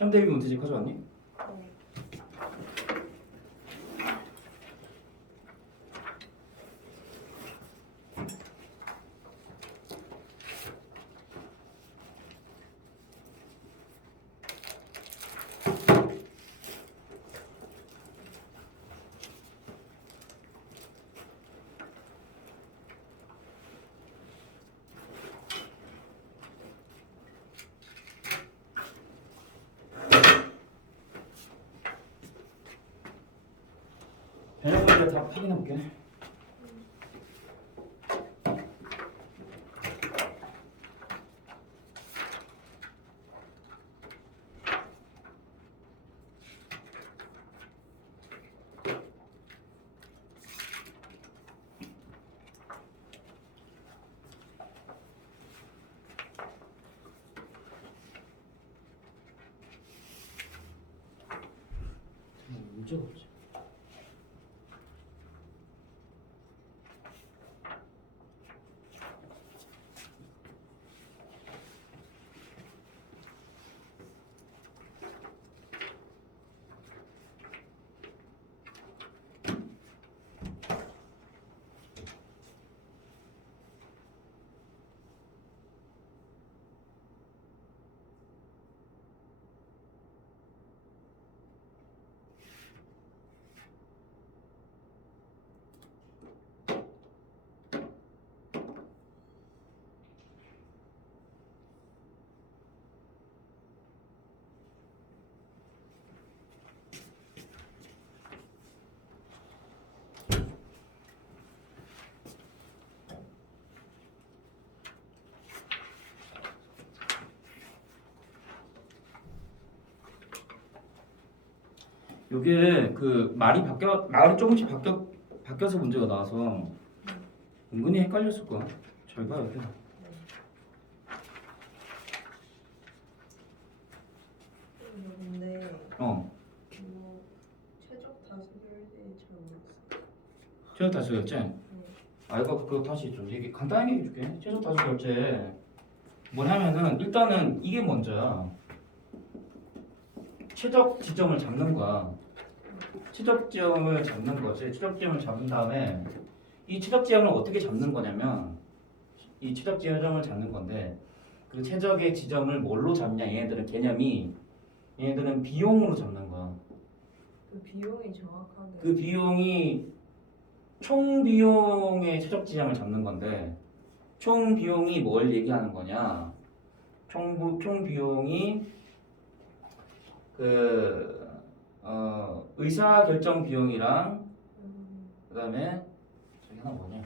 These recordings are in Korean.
시험 대비 문제집 가져왔니? 네. 변형 문제 다 확인해 볼게. 문제가 없지. 요게 그 말이 조금씩 바뀌어서 문제가 나와서 은근히 헷갈렸을 거야. 잘 봐야 돼. 근데 어. 뭐 최적 다수결에 잘 모르겠어. 최저 다수 결제. 아 이거 그거 다시 좀 얘기 간단하게 얘기해줄게. 최저 다수 결제 뭐냐면은 일단은 이게 먼저야. 최적 지점을 잡는 거야. 최적 지점을 잡는 거지. 최적 지점을 잡은 다음에 이 최적 지점을 어떻게 잡는 거냐면 이 최적 지점을 잡는 건데 그 최적의 지점을 뭘로 잡냐? 얘네들은 비용으로 잡는 거야. 그 비용이 정확하게. 그 비용이 총 비용의 최적 지점을 잡는 건데 총 비용이 뭘 얘기하는 거냐? 총 비용이 의사 결정 비용이랑 그다음에 저기 하나 뭐냐?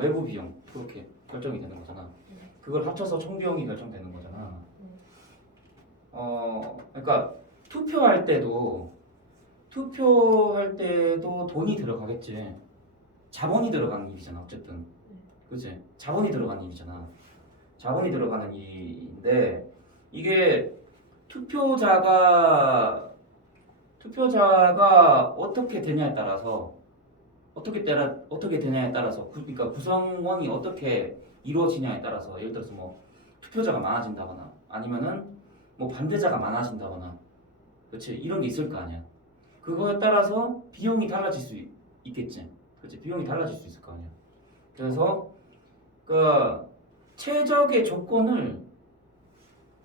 외부 비용 그렇게 결정이 되는 거잖아. 그걸 합쳐서 총 비용이 결정되는 거잖아. 그러니까 투표할 때도 돈이 들어가겠지. 자본이 들어가는 일이잖아. 어쨌든, 그치? 자본이 들어가는 일이잖아. 자본이 들어가는 일인데 이게 투표자가 어떻게 되냐에 따라서 그러니까 구성원이 어떻게 이루어지냐에 따라서 예를 들어서 뭐 투표자가 많아진다거나 아니면은 뭐 반대자가 많아진다거나 그렇지 이런 게 있을 거 아니야. 그거에 따라서 비용이 달라질 수 있겠지. 그렇지 비용이 달라질 수 있을 거 아니야. 그래서 그 최적의 조건을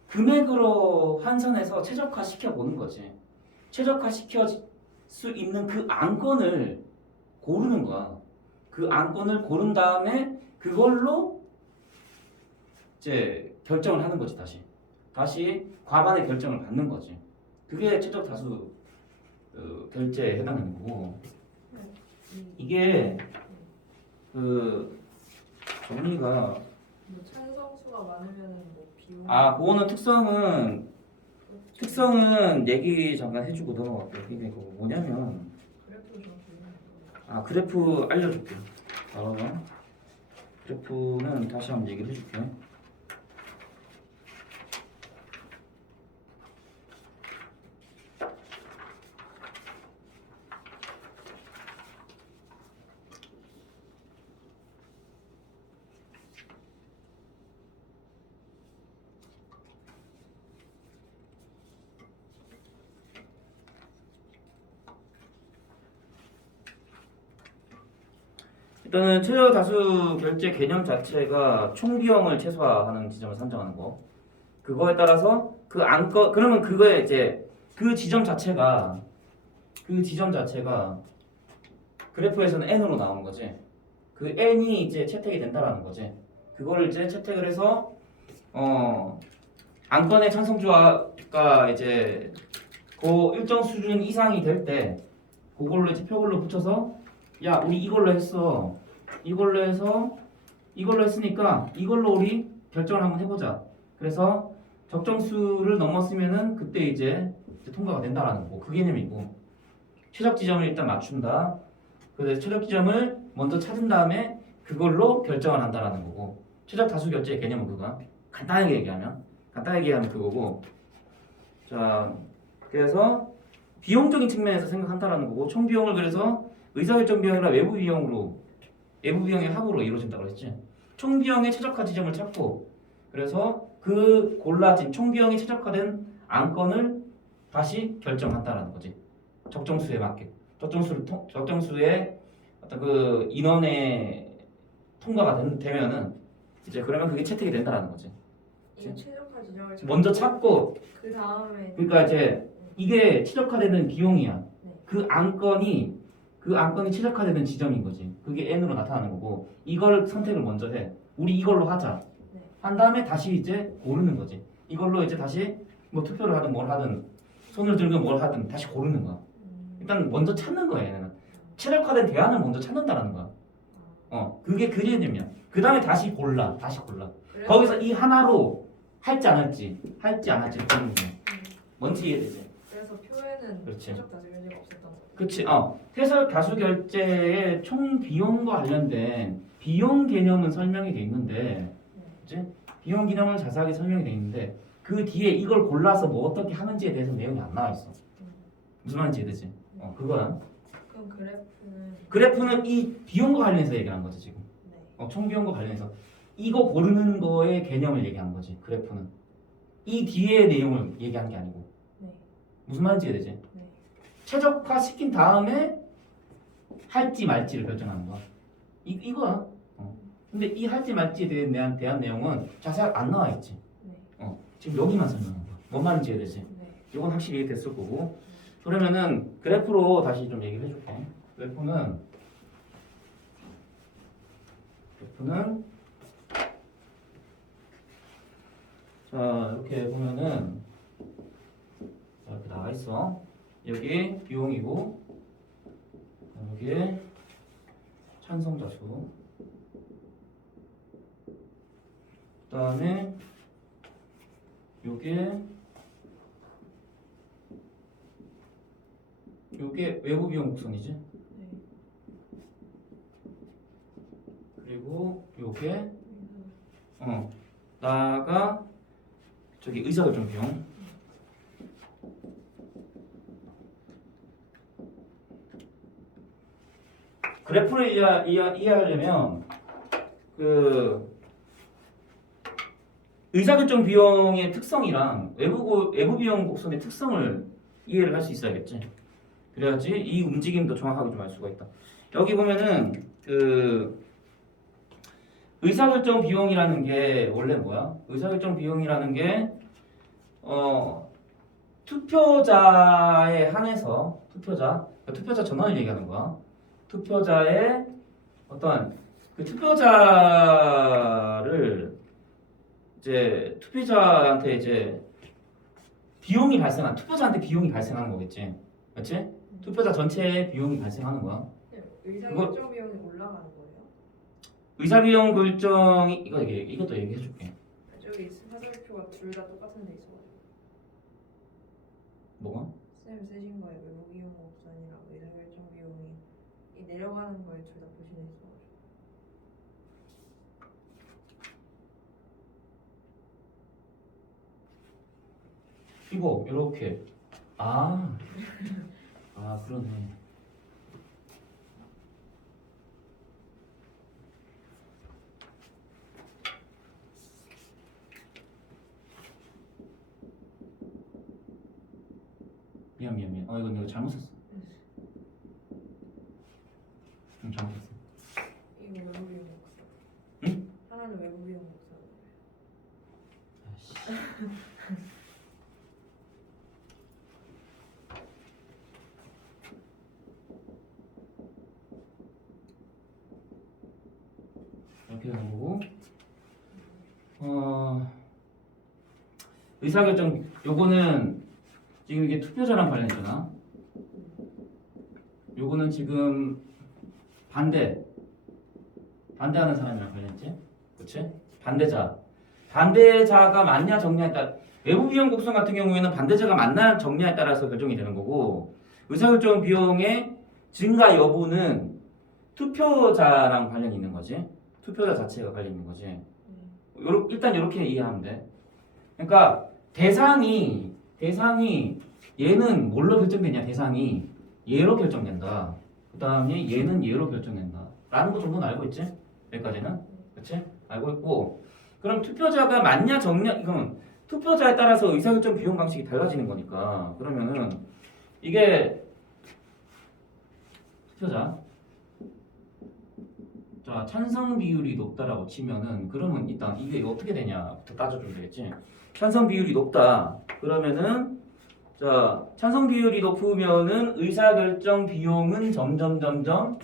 금액으로 환산해서 최적화 시켜 보는 거지. 최적화 시켜 수 있는 그 안건을 고르는 거야. 그 안건을 고른 다음에 그걸로 이제 결정을 하는 거지. 다시 과반의 결정을 받는 거지. 그게 최적 다수 결제에 해당하는 거고. 이게 그 정리가 뭐 찬성수가 많으면 뭐 비용. 그거는 특성은 얘기 잠깐 해주고 넘어갈게요. 이게 그거 뭐냐면 그래프 좀 보면. 그래프 알려줄게. 그래프는 다시 한번 얘기를 해줄게. 일단은 최저 다수 결제 개념 자체가 총 비용을 최소화하는 지점을 산정하는 거. 그거에 따라서 그 안건 그러면 그거에 이제 그 지점 자체가 그래프에서는 n으로 나오는 거지. 그 n이 이제 채택이 된다라는 거지. 그거를 이제 채택을 해서 안건의 찬성주가 이제 그 일정 수준 이상이 될 때 그걸로 이제 표글로 붙여서 야 우리 이걸로 했어. 이걸로 해서 이걸로 했으니까 이걸로 우리 결정을 한번 해보자. 그래서 적정수를 넘었으면은 그때 이제 통과가 된다라는 거고 그 개념이고 최적 지점을 일단 맞춘다. 그래서 최적 지점을 먼저 찾은 다음에 그걸로 결정을 한다라는 거고 최적 다수 결제의 개념은 그거야. 간단하게 얘기하면 그거고 자 그래서 비용적인 측면에서 생각한다라는 거고 총 비용을 그래서 의사결정 비용이나 외부 비용의 합으로 이루어진다고 했지. 총 비용의 최적화 지점을 찾고 그래서 그 골라진 총 비용이 최적화된 안건을 다시 결정한다라는 거지. 적정수에 맞게 적정수의 어떤 그 인원의 통과가 되면은 이제 그러면 그게 채택이 된다라는 거지. 이 최적화 지점을 먼저 찾고 그 다음에 그러니까 이제 이게 최적화되는 비용이야. 네. 그 안건이 최적화되는 지점인 거지. 그게 n으로 나타나는 거고 이걸 선택을 먼저 해. 우리 이걸로 하자. 네. 한 다음에 다시 이제 고르는 거지. 이걸로 이제 다시 뭐 투표를 하든 뭘 하든 손을 들고 뭘 하든 다시 고르는 거야. 일단 먼저 찾는 거야. 얘는 최적화된 대안을 먼저 찾는다라는 거야. 그게 그 개념이야. 그 다음에 다시 골라. 그래서 거기서 이 하나로 할지 안 할지 보는 거야. 뭔지 이해되지? 그래서 표에는 그렇지. 최적 다수 결제가 없었던 거예요. 그치. 퇴사 다수 결제의 총 비용과 관련된 비용 개념은 설명이 돼 있는데, 그치? 비용 개념은 자세하게 설명이 돼 있는데 그 뒤에 이걸 골라서 뭐 어떻게 하는지에 대해서 내용이 안 나와 있어. 무슨 말인지 이해되지? 그거야. 그럼 그래프는 이 비용과 관련해서 얘기하는 거지 지금. 네. 총 비용과 관련해서 이거 고르는 거의 개념을 얘기하는 거지. 그래프는 이 뒤에 내용을 얘기하는 게 아니고. 네. 무슨 말인지 이해되지? 네. 최적화 시킨 다음에 할지 말지를 결정하는 거야. 이거야. 근데 이 할지 말지에 대한 내용은 자세하게 안 나와 있지. 네. 지금 여기만 설명한 거야. 뭔 말인지 이해되지? 네. 이건 확실히 됐을 거고. 그러면은 그래프로 다시 좀 얘기를 해줄게. 그래프는 자 이렇게 보면은 자, 이렇게 나와 있어. 여기 비용이고 여기 찬성자수. 그다음에 요게 외부 비용 곡선이지. 네. 그리고 요게 나가 저기 의사결정 비용. 그래프를 이해하려면 그 의사결정 비용의 특성이랑 외부 비용 곡선의 특성을 이해를 할 수 있어야겠지. 그래야지 이 움직임도 정확하게 좀 알 수가 있다. 여기 보면은 그 의사결정 비용이라는 게 원래 뭐야? 의사결정 비용이라는 게 투표자에 한해서 투표자 전원을 얘기하는 거야. 투표자의 어떤 그 투표자한테 이제 투표자한테 비용이 발생하는 거겠지, 그렇지? 투표자 전체에 비용이 발생하는 거야. 네. 의사결정 비용이 올라가는 거예요? 의사 비용 결정이 이것도 얘기해줄게. 저기 화살표가 둘 다 똑같은 데 있어가지고 뭐가? 쌤 쓰신 거에 외부 비용 곡선이랑 의사결정 비용이 이 내려가는 거에 둘 다 표시돼 있어가지고 이거 이렇게 그러네. 미안. 이거 내가 잘못 썼어. 잘못 썼어. 이렇게 되는 거고 의사결정 요거는 지금 이게 투표자랑 관련있잖아. 요거는 지금 반대하는 사람이랑 관련있지? 그치? 반대자가 맞냐 적냐에 따라 외부 비용 곡선 같은 경우에는 반대자가 맞냐 적냐에 따라서 결정이 되는 거고 의사결정 비용의 증가 여부는 투표자랑 관련이 있는 거지. 투표자 자체가 관련이 있는 거지. 일단 이렇게 이해하면 돼. 그러니까 대상이 얘는 뭘로 결정되냐? 대상이 얘로 결정된다. 그 다음에 얘는 얘로 결정된다. 라는 거 정도는 알고 있지? 여기까지는? 그치? 알고 있고 그럼 투표자가 맞냐 적냐 이건 투표자에 따라서 의사결정 비용 방식이 달라지는 거니까 그러면은 이게 투표자 자 찬성 비율이 높다라고 치면은 그러면 일단 이게 어떻게 되냐부터 따져주면 되겠지. 찬성 비율이 높다 그러면은 자 찬성 비율이 높으면은 의사결정 비용은 점점 자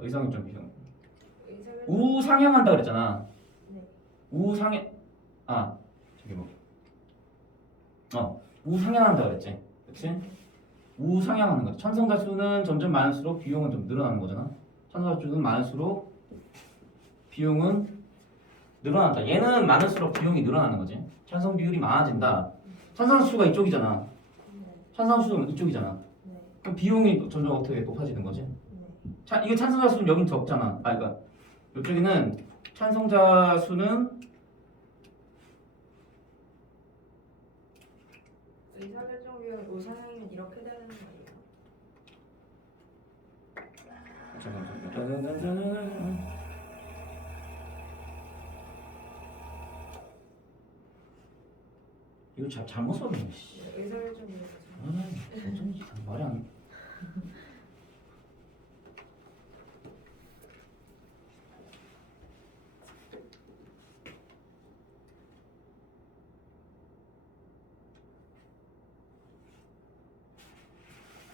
의사결정 비용 우상향한다 그랬잖아. 네. 우상향한다 그랬지. 그치? 우상향하는 거지. 찬성자 수는 점점 많을수록 비용은 좀 늘어나는 거잖아. 찬성자 수는 많을수록 비용은 늘어난다. 얘는 많을수록 비용이 늘어나는 거지. 찬성 비율이 많아진다. 찬성 수가 이쪽이잖아. 찬성 수는 이쪽이잖아. 그럼 비용이 점점 어떻게 높아지는 거지? 이거 찬성자 수는 여긴 적잖아. 그러니까 이쪽에는 찬성자 수는 의사결정 비용이 우상향이면 이렇게 되는 거예요. 이거 잘못 썼네. 의사결정 비용. 어쩐지 말이 안.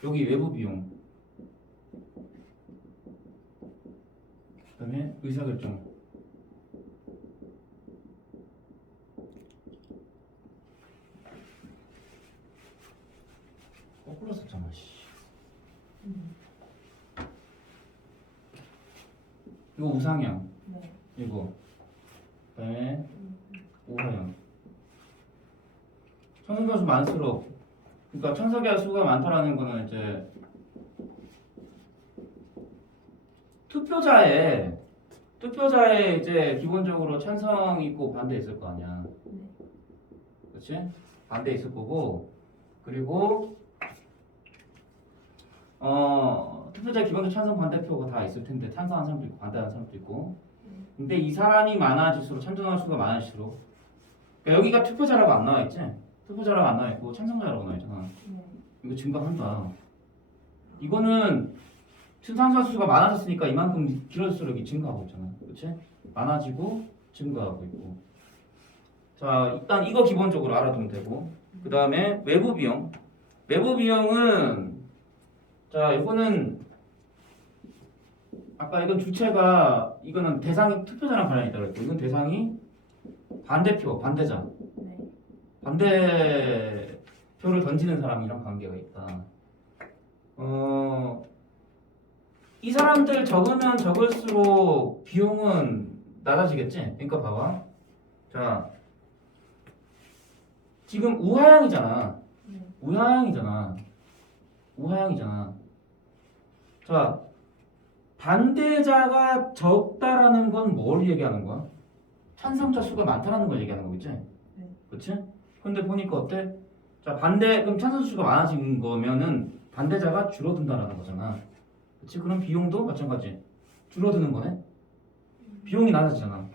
여기 외부 비용. 그다음에 의사결정. 거꾸로 썼잖아. 이거 우상향. 네. 이거. 그다음에 우하향. 찬성자 수 많을수록 그러니까 찬성자 수가 많다라는 거는 이제 투표자에 이제 기본적으로 찬성 있고 반대 있을 거 아니야. 그렇지? 반대 있을 거고 그리고 투표자 기본적으로 찬성 반대표가 다 있을 텐데 찬성하는 사람도 있고 반대하는 사람도 있고 근데 이 사람이 많아질수록 찬성자 수가 많을수록 그러니까 여기가 투표자라고 안 나와 있지? 투표자라고 안 나와 있고 찬성자라고 나와 있잖아. 이거 증가한다. 이거는 찬성자 수가 많아졌으니까 이만큼 길어질수록 이 증가하고 있잖아. 그렇지? 많아지고 증가하고 있고. 자, 일단 이거 기본적으로 알아두면 되고. 그 다음에 외부 비용. 외부 비용은 자, 이거는 아까 이건 주체가 이거는 대상이 투표자랑 관련이 있다고 했고 이건 대상이 반대자. 반대표를 던지는 사람이랑 관계가 있다. 이 사람들 적으면 적을수록 비용은 낮아지겠지? 그러니까 봐봐. 자, 지금 우하향이잖아. 우하향이잖아. 자, 반대자가 적다라는 건 뭘 얘기하는 거야? 찬성자 수가 많다라는 걸 얘기하는 거겠지? 그렇지? 근데 보니까 어때? 자, 그럼 찬성 수가 많아진 거면은 반대자가 줄어든다라는 거잖아. 그렇지? 그럼 비용도 마찬가지. 줄어드는 거네. 비용이 낮아지잖아.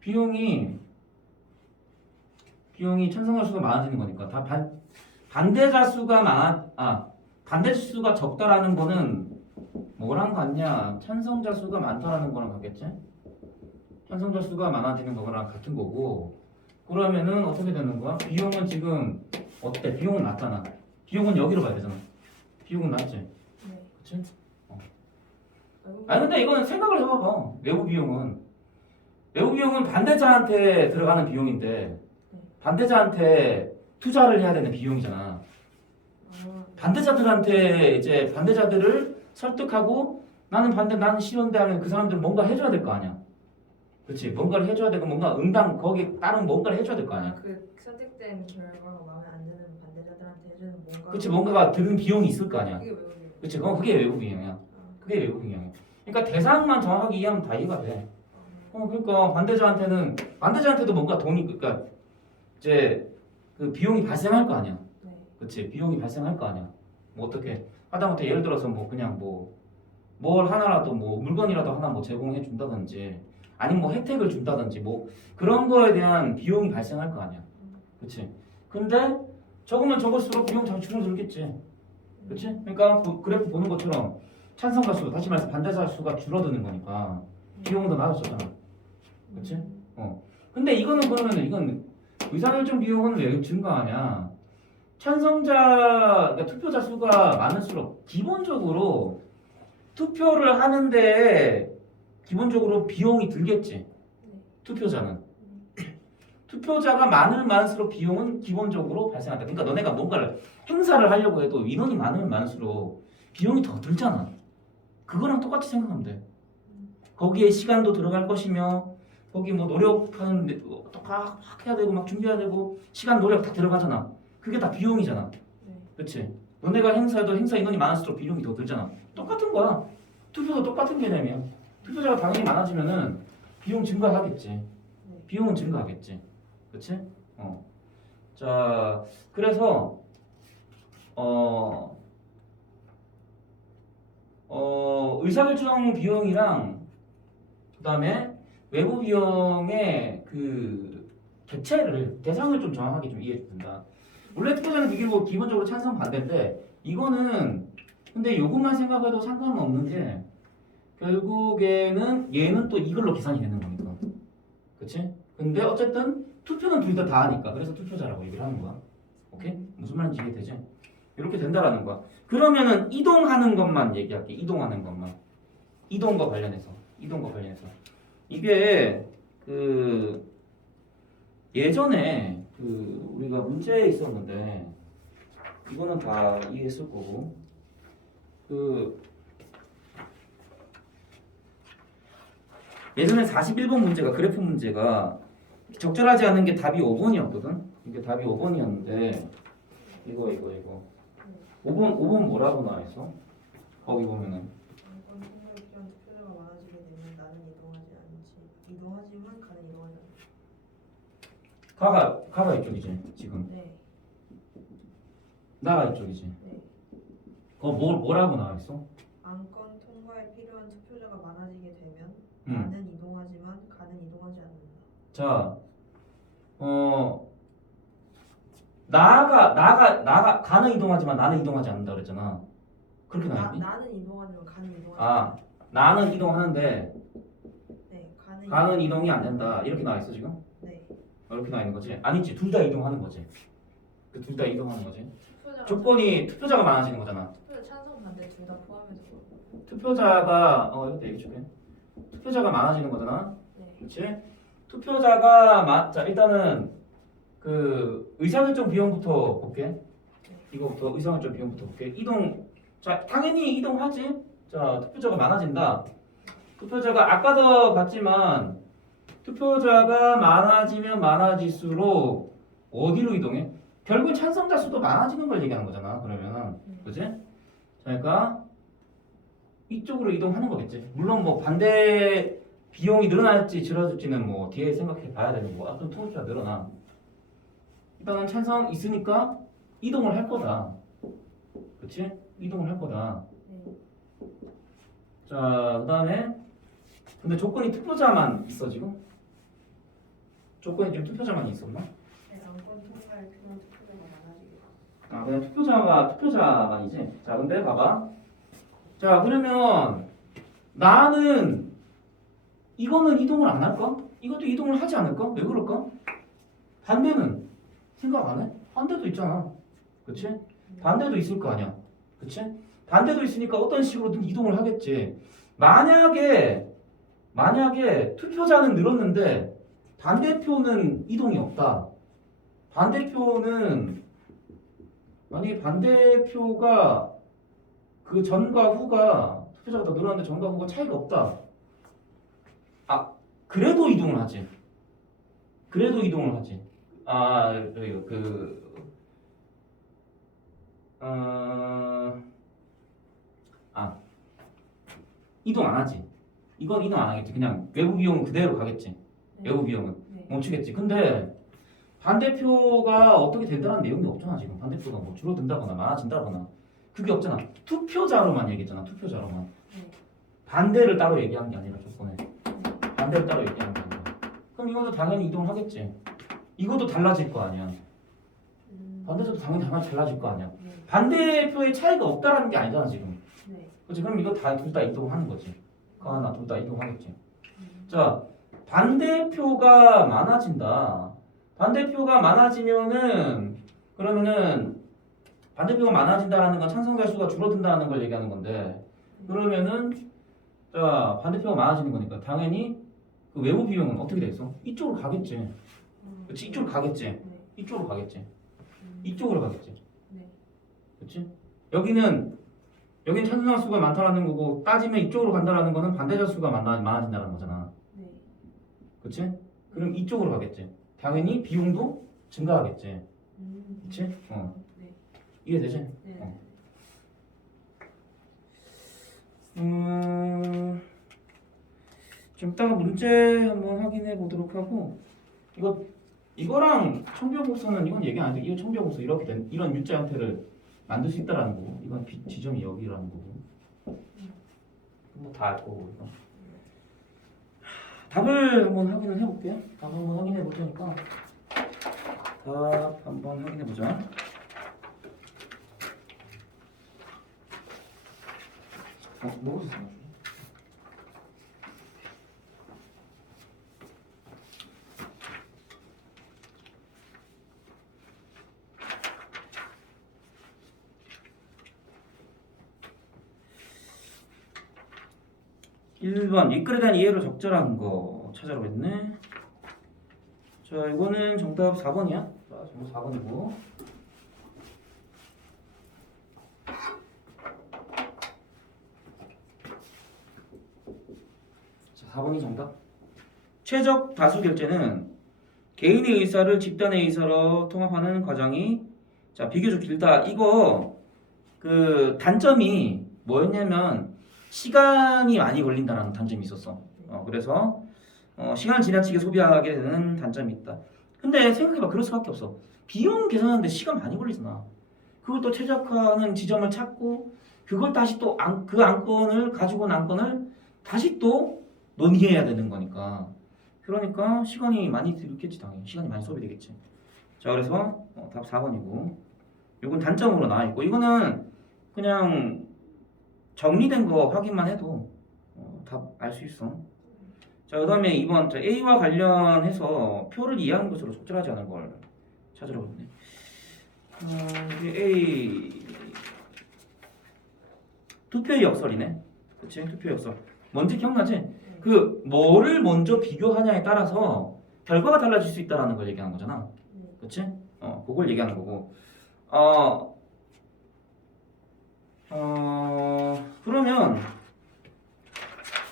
비용이 찬성자 수가 많아지는 거니까 반대자 수가 반대 수가 적다라는 거는 뭐랑 같냐? 찬성자 수가 많다라는 거랑 같겠지? 찬성자 수가 많아지는 거랑 같은 거고 그러면은 어떻게 되는 거야? 비용은 지금 어때? 비용은 낮잖아. 비용은 여기로 가야 되잖아. 비용은 낮지? 네. 그치? 외국 아니 근데 이거는 생각을 해봐봐. 외부 비용은 반대자한테 들어가는 비용인데 반대자한테 투자를 해야 되는 비용이잖아. 아, 반대자들한테 이제 반대자들을 설득하고 나는 싫은데 하면 그 사람들은 뭔가 해줘야 될 거 아니야. 그렇지? 뭔가를 해줘야 되고 뭔가 응당 거기에 따른 뭔가를 해줘야 될 거 아니야. 그 선택된 결과가 마음에 안 드는 반대자들한테 해주는 뭔가. 그렇지? 뭔가가 드는 비용이 있을 거 아니야. 그게 외국이에요. 그렇지? 그게 외부 비용이야. 아, 그게 외부 비용이야. 그러니까 대상만 정확하게 이해하면 다 이해가 돼. 그러니까 반대자한테도 뭔가 돈이 그러니까 이제 그 비용이 발생할 거 아니야. 네. 그렇지? 비용이 발생할 거 아니야. 뭐 어떻게 하다못해 예를 들어서 뭐 그냥 뭘 하나라도 뭐 물건이라도 하나 뭐 제공해 준다든지 아니면 뭐 혜택을 준다든지 뭐 그런 거에 대한 비용이 발생할 거 아니야. 그렇지? 근데 적으면 적을수록 비용 잘 줄어들겠지. 그렇지? 그러니까 그래프 보는 것처럼 찬성자 수 다시 말해서 반대자 수가 줄어드는 거니까 비용은 더 낮아졌잖아. 그렇지? 근데 이거는 그러면은 이건 의사결정 비용은 왜 증가하냐? 그러니까 투표자 수가 많을수록 기본적으로 투표를 하는데 기본적으로 비용이 들겠지. 투표자는. 투표자가 많을수록 비용은 기본적으로 발생한다. 그러니까 너네가 뭔가를 행사를 하려고 해도 인원이 많으면 많을수록 비용이 더 들잖아. 그거랑 똑같이 생각하면 돼. 거기에 시간도 들어갈 것이며 거기 뭐 노력하는데 막 해야 되고 막 준비해야 되고 시간 노력 다 들어가잖아. 그게 다 비용이잖아. 그렇지? 너네가 행사해도 행사 인원이 많을수록 비용이 더 들잖아. 똑같은 거야. 투표도 똑같은 개념이야. 투표자가 당연히 많아지면은 비용 증가하겠지. 비용은 증가하겠지. 그렇지? 자, 그래서 의사결정 비용이랑 그다음에 외부 비용의 그 대상을 좀 정확하게 좀 이해해 준다. 원래 투표자는 기본적으로 찬성 반대인데 이거는 근데 요것만 생각해도 상관은 없는 게 결국에는 얘는 또 이걸로 계산이 되는 거니까. 그치? 근데 어쨌든 투표는 둘 다 하니까 그래서 투표자라고 얘기를 하는 거야. 오케이? 무슨 말인지 이해되지? 이렇게 된다라는 거야. 그러면은 이동하는 것만 얘기할게. 이동하는 것만. 이동과 관련해서. 이게 그 예전에 그 우리가 문제에 있었는데 이거는 다 이해했을 거고 그 예전에 41번 문제가 그래프 문제가 적절하지 않은 게 답이 5번이었거든. 이게 답이 5번이었는데 이거 5번 뭐라고 나와 있어? 거기 보면은 투표자가 많아지게 되면 나는 이동하지만 가는 이동하지 않는다. 가가 이쪽이지 지금. 네. 나가 이쪽이지. 네. 그거 뭐라고 나와 있어? 안건 통과에 필요한 투표자가 많아지게 되면 응. 나는 이동하지만 가는 이동하지 않는다. 자, 나가 가는 이동하지만 나는 이동하지 않는다 그랬잖아. 그렇게 나와 있니? 나는 이동하지만 가는 이동하지 아, 나는 이동하는데 네, 가는 이동이 안 된다. 이렇게 나와 있어 지금? 네. 이렇게 나와 있는 거지? 아니지, 둘 다 이동하는 거지. 그 둘 다 이동하는 거지. 투표자가 조건이 투표자가 많아지는 거잖아. 투표자 찬성 반대 둘 다 포함해서 투표자가 이것도 얘기 좀 해. 투표자가 많아지는 거잖아. 네. 그렇지? 투표자가 자 일단은 그 의사결정 비용부터 볼게. 이거부터 의사결정 비용부터 볼게. 자 당연히 이동하지. 자 투표자가 많아진다. 투표자가 아까도 봤지만 투표자가 많아지면 많아질수록 어디로 이동해? 결국 찬성자 수도 많아지는 걸 얘기하는 거잖아. 그러면 그지? 그러니까 이쪽으로 이동하는 거겠지. 물론 뭐 반대 비용이 늘어날지 줄어들지는 뭐 뒤에 생각해 봐야 되는 거. 어떤 투표자 늘어나. 일단은 찬성 있으니까 이동을 할 거다. 그렇지? 이동을 할 거다. 자, 그다음에 근데 조건이 투표자만 있어 지금? 조건이 지금 투표자만 있었나? 네, 안건 통과에 필요한 투표자가 많아지게 그냥 투표자만이지. 자, 근데 봐봐. 자, 그러면 나는 이거는 이동을 안 할까? 이것도 이동을 하지 않을까? 왜 그럴까? 반대는 생각 안 해? 반대도 있잖아. 그치? 반대도 있을 거 아니야. 그치? 반대도 있으니까 어떤 식으로든 이동을 하겠지. 만약에 투표자는 늘었는데 반대표는 이동이 없다. 반대표는 만약에 반대표가 그 전과 후가 투표자가 더 늘었는데 전과 후가 차이가 없다. 아, 그래도 이동을 하지. 그래도 이동을 하지. 아, 이동 안 하지. 이건 이동 안 하겠지. 그냥 외부 비용은 그대로 가겠지. 외부 비용은 네. 멈추겠지. 근데 반대표가 어떻게 된다는 내용이 없잖아. 지금 반대표가 뭐 줄어든다거나 많아진다거나 그게 없잖아. 투표자로만 얘기했잖아. 투표자로만. 네. 반대를 따로 얘기한 게 아니라 조건에 반대를 따로 얘기한 게 아니라. 그럼 이것도 당연히 이동을 하겠지. 이것도 달라질 거 아니야. 반대표도 당연히 달라질 거 아니야. 네. 반대표의 차이가 없다라는 게 아니잖아 지금. 네. 그렇지? 그럼 이거 다 둘 다 이동하는 거지. 그 하나 둘 다 이동하겠지. 자, 반대표가 많아진다. 반대표가 많아지면은 그러면은 반대표가 많아진다라는 건 찬성자 수가 줄어든다는 걸 얘기하는 건데 그러면은 자 반대표가 많아지는 거니까 당연히 그 외부 비용은 어떻게 돼 있어? 이쪽으로 가겠지. 그렇지? 이쪽으로 가겠지. 네. 이쪽으로 가겠지. 이쪽으로 가겠지. 네. 그렇지? 여기는 찬성자 수가 많다라는 거고 따지면 이쪽으로 간다라는 거는 반대자 수가 많아진다는 거잖아. 네. 그렇지? 그럼 이쪽으로 가겠지. 당연히 비용도 증가하겠지. 그렇지? 네. 이해되지? 네. 좀 이따가 문제 한번 확인해 보도록 하고 이거랑 청비호복수는 이건 얘기 안 돼. 이거 청비호복수 이렇게 된 이런 U자 형태를 만들 수 있다라는 거고 이건 지점이 여기라는 거고 뭐 다 알 거고 이거. 답을 한번 확인을 해볼게요. 답 한번 확인해 볼 테니까 답 한번 확인해 보자. 먹었어. 1번 윗글에 대한 이해로 적절한 거 찾아라고 했네. 자, 이거는 정답 4번이야. 자, 정답 4번이고. 자, 4번이 정답. 최적 다수 결제는 개인의 의사를 집단의 의사로 통합하는 과정이 자, 비교적 길다. 이거 그 단점이 뭐였냐면 시간이 많이 걸린다는 단점이 있었어. 그래서 시간을 지나치게 소비하게 되는 단점이 있다. 근데 생각해봐, 그럴 수밖에 없어. 비용 계산하는데 시간 많이 걸리잖아. 그걸 또 최적화하는 지점을 찾고 그걸 다시 또 그 안건을 가지고 온 안건을 다시 또 논의해야 되는 거니까. 그러니까 시간이 많이 들겠지 당연히. 시간이 많이 소비되겠지. 자, 그래서 답 4번이고. 이건 단점으로 나와 있고 이거는 그냥 정리된 거 확인만 해도 답 알 수 있어. 자, 그 다음에 2번 A와 관련해서 표를 이해하는 것으로 적절하지 않은 걸 찾으라고 했네. 이게 A 투표의 역설이네. 그치? 투표의 역설. 뭔지 기억나지? 그 뭐를 먼저 비교하냐에 따라서 결과가 달라질 수 있다는 걸 얘기하는 거잖아. 그치? 그걸 얘기하는 거고. 그러면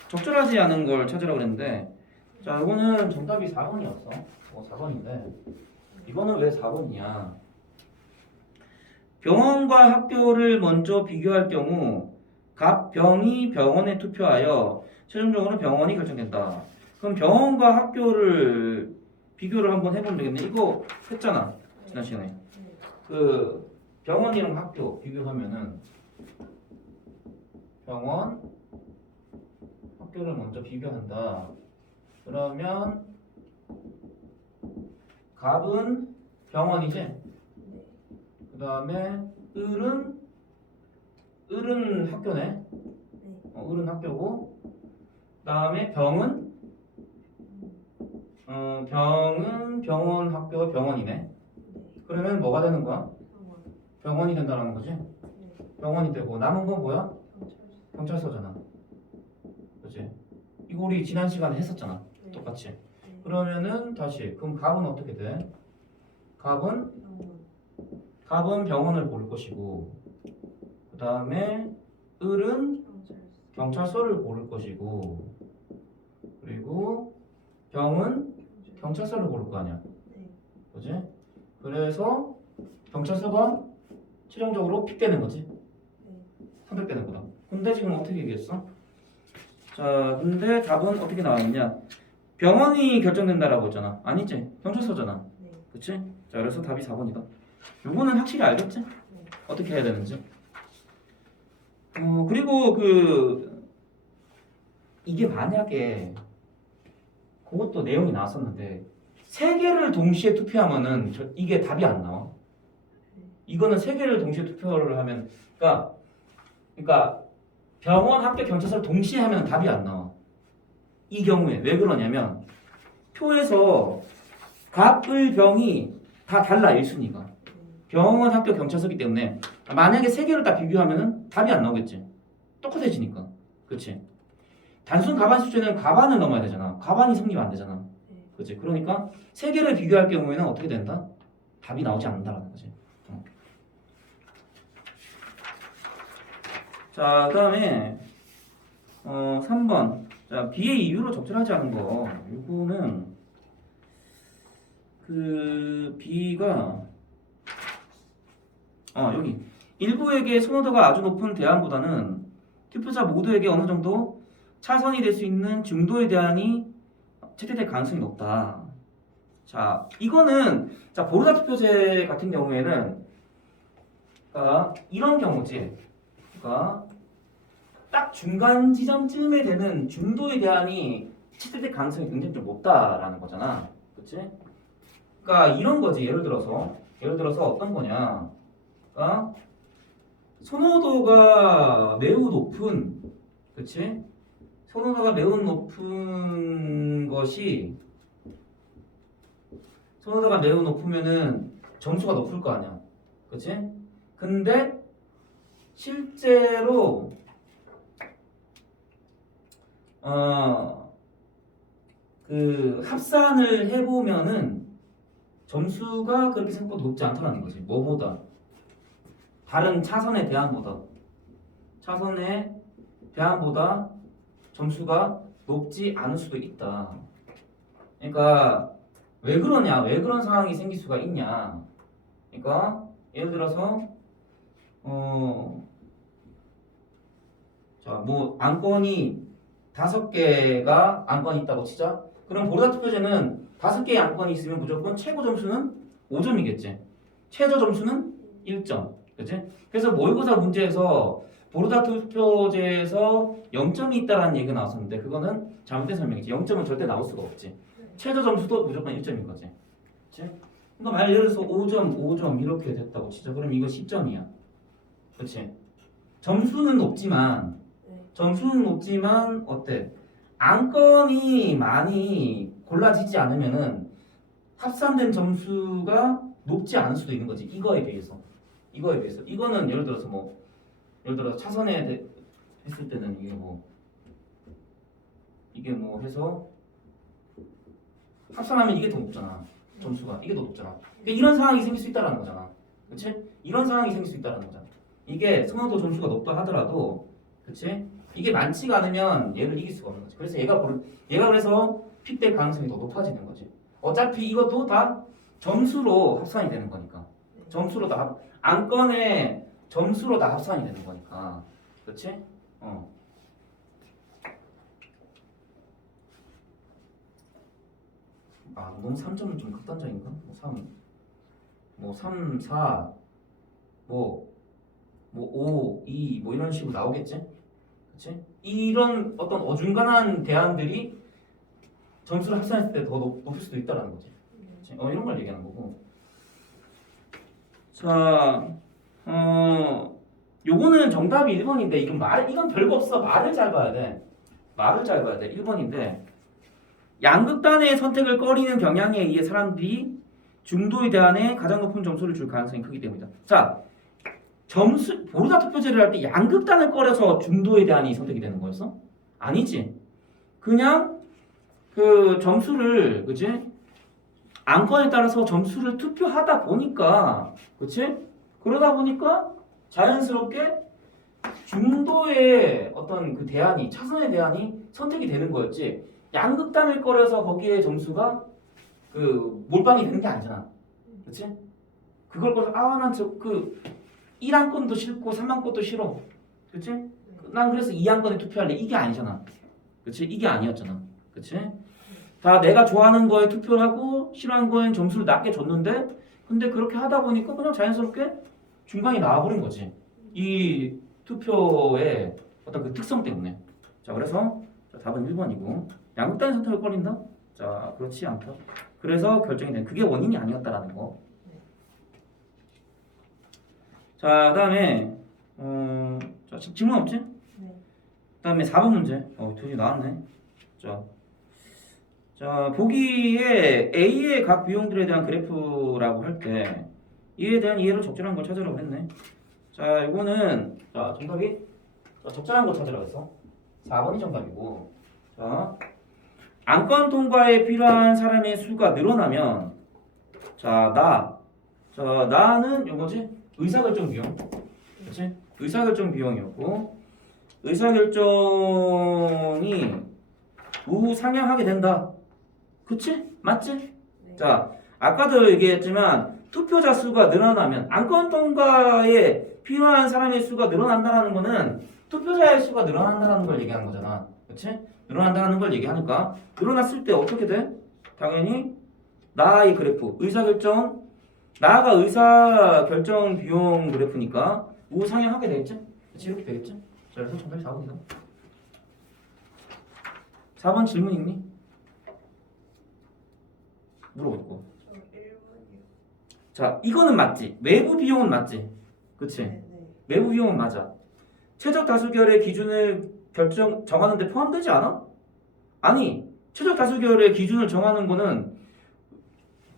적절하지 않은 걸 찾으라고 그랬는데 자, 이거는 정답이 4번이었어. 4번인데 이거는 왜 4번이야? 병원과 학교를 먼저 비교할 경우 각 병이 병원에 투표하여 최종적으로 병원이 결정된다. 그럼 병원과 학교를 비교를 한번 해보면 되겠네. 이거 했잖아 지난 시간에. 그 병원이랑 학교 비교하면은 병원, 학교를 먼저 비교한다. 그러면 갑은 병원이지. 그 다음에 을은 학교네. 을은 학교고, 그다음에 병은 병은 병원 학교가 병원이네. 네. 그러면 뭐가 되는 거야? 병원. 병원이 된다는 거지. 네. 병원이 되고 남은 건 뭐야? 경찰서. 경찰서잖아. 그렇지? 이거 우리 지난 시간에 했었잖아. 네. 똑같이. 네. 그러면은 다시 그럼 갑은 어떻게 돼? 갑은 병원. 병원을 고를 것이고, 그 다음에 을은 경찰서. 경찰서를 고를 것이고, 그리고 병은 경찰서를 고를 거 아니야. 네. 그지? 그래서 경찰서가 최종적으로 픽되는 거지. 네. 선택되는 거다. 근데 지금 어떻게 얘기했어? 자, 근데 답은 어떻게 나왔느냐? 병원이 결정된다라고 했잖아. 아니지? 경찰서잖아. 네. 그치? 자, 그래서 답이 4번이다. 요거는 확실히 알겠지? 네. 어떻게 해야 되는지. 그리고 이게 만약에 그것도 내용이 나왔었는데 세 개를 동시에 투표하면은 이게 답이 안 나와. 이거는 세 개를 동시에 투표를 하면 그러니까 병원, 학교, 경찰서를 동시에 하면 답이 안 나와. 이 경우에 왜 그러냐면 표에서 갑, 을, 병이 다 달라 1순위가. 병원, 학교, 경찰서기 때문에 만약에 세 개를 다 비교하면은 답이 안 나오겠지. 똑같아지니까. 그렇지? 단순 가반 수준에는 가반을 넘어야 되잖아. 가반이 성립 안 되잖아. 그렇지? 그러니까 세 개를 비교할 경우에는 어떻게 된다? 답이 나오지 않는다라는 거지. 자, 그다음에 3번. 자, B의 이유로 적절하지 않은 거. 이거는 B가 여기 일부에게 선호도가 아주 높은 대안보다는 투표자 모두에게 어느 정도 차선이 될 수 있는 중도의 대안이 채택될 가능성이 높다. 자, 이거는 자 보르다 투표제 같은 경우에는 그러니까 이런 경우지. 그러니까 딱 중간 지점쯤에 되는 중도의 대안이 채택될 가능성이 굉장히 좀 높다라는 거잖아. 그렇지? 그러니까 이런 거지. 예를 들어서 어떤 거냐? 그러니까 선호도가 매우 높은, 그렇지? 선호도가 매우 높은 것이 선호도가 매우 높으면은 점수가 높을 거 아니야, 그렇지? 근데 실제로 합산을 해보면은 점수가 그렇게 생각보다 높지 않더라는 거지. 뭐보다? 다른 차선의 대안보다 점수가 높지 않을 수도 있다. 그러니까 왜 그러냐? 왜 그런 상황이 생길 수가 있냐? 그러니까 예를 들어서 자, 뭐 안건이 5개가 안건이 있다고 치자. 그럼 보르다 투표제는 5개의 안건이 있으면 무조건 최고 점수는 5점이겠지. 최저 점수는 1점. 그치? 그래서 모의고사 문제에서 보르다 투표제에서 0점이 있다라는 얘기가 나왔었는데 그거는 잘못된 설명이지. 0점은 절대 나올 수가 없지. 최저 점수도 무조건 1점인 거지. 그치? 그러니까 만약 예를 들어서 5점 이렇게 됐다고 치자. 그럼 이거 10점이야. 그치? 점수는 높지만 어때? 안건이 많이 골라지지 않으면은 합산된 점수가 높지 않을 수도 있는 거지. 이거에 비해서. 이거는 예를 들어서 차선에 했을 때는 이게 뭐 해서 합산하면 이게 더 높잖아. 점수가 이게 더 높잖아. 그러니까 이런 상황이 생길 수 있다라는 거잖아. 그렇지? 이런 상황이 생길 수 있다라는 거잖아. 이게 선호도 점수가 높다 하더라도, 그렇지? 이게 많지가 않으면 얘를 이길 수가 없는 거지. 그래서 얘가 그래서 픽될 가능성이 더 높아지는 거지. 어차피 이것도 다 점수로 합산이 되는 거니까. 점수로 다 안건의 점수로 다 합산이 되는 거니까. 그렇지? 너무 3점은 좀 극단적인가? 3, 4, 5, 2, 이런 식으로 나오겠지? 그치? 이런 어떤 어중간한 대안들이 점수를 합산했을 때 더 높을 수도 있다라는 거지. 그치? 이런 걸 얘기하는 거고. 자, 요거는 정답이 1번인데 이건 별거 없어. 말을 잘 봐야 돼. 말을 잘 봐야 돼. 1번인데 양극단의 선택을 꺼리는 경향에 의해 사람들이 중도에 대한해 가장 높은 점수를 줄 가능성이 크기 때문이다. 자, 점수 보르다 투표제를 할 때 양극단을 꺼려서 중도에 대한이 선택이 되는 거였어? 아니지. 그냥 그 점수를 그지? 안건에 따라서 점수를 투표하다 보니까 그치? 그러다 보니까 자연스럽게 중도의 어떤 그 대안이 차선의 대안이 선택이 되는 거였지. 양극단을 꺼려서 거기에 점수가 그 몰빵이 되는 게 아니잖아. 그치? 그걸 꺼서 난그 1안건도 싫고 3안건도 싫어. 그치? 난 그래서 2안건에 투표할래. 이게 아니잖아. 그치? 이게 아니었잖아. 그치? 다 내가 좋아하는 거에 투표를 하고 싫어하는 거엔 점수를 낮게 줬는데 근데 그렇게 하다 보니까 그냥 자연스럽게 중간이 나와버린 거지. 이 투표의 어떤 그 특성 때문에. 자, 그래서 답은 1번이고 양극단의 선택을 꺼린다? 자, 그렇지 않다. 그래서 결정이 된 그게 원인이 아니었다라는 거. 자, 그다음에 자, 질문 없지? 네. 그다음에 4번 문제. 드디어 나왔네. 자, 보기에 A의 각 비용들에 대한 그래프라고 할 때 이에 대한 이해로 적절한 걸 찾으라고 했네. 자, 이거는 자, 정답이 적절한 걸 찾으라고 했어. 4번이 정답이고. 자, 안건 통과에 필요한 사람의 수가 늘어나면 나는 요거지? 의사결정 비용. 그렇지? 의사결정 비용이었고 의사결정이 우상향하게 된다. 그치? 맞지? 네. 자, 아까도 얘기했지만 투표자 수가 늘어나면 안건 통과에 필요한 사람의 수가 늘어난다는 거는 투표자의 수가 늘어난다는 걸 얘기하는 거잖아. 그치? 늘어난다는 걸 얘기하니까 늘어났을 때 어떻게 돼? 당연히 나의 그래프 나가 의사결정 비용 그래프니까 우상향하게 되겠지? 그치? 이렇게 되겠지? 자, 그래서 정답이 4번이다. 4번 질문 있니? 물어보고. 저 1번이요. 자, 이거는 맞지? 외부 비용은 맞지? 그치? 네. 외부 비용은 맞아. 최적 다수결의 기준을 정하는 데 포함되지 않아? 아니, 최적 다수결의 기준을 정하는 거는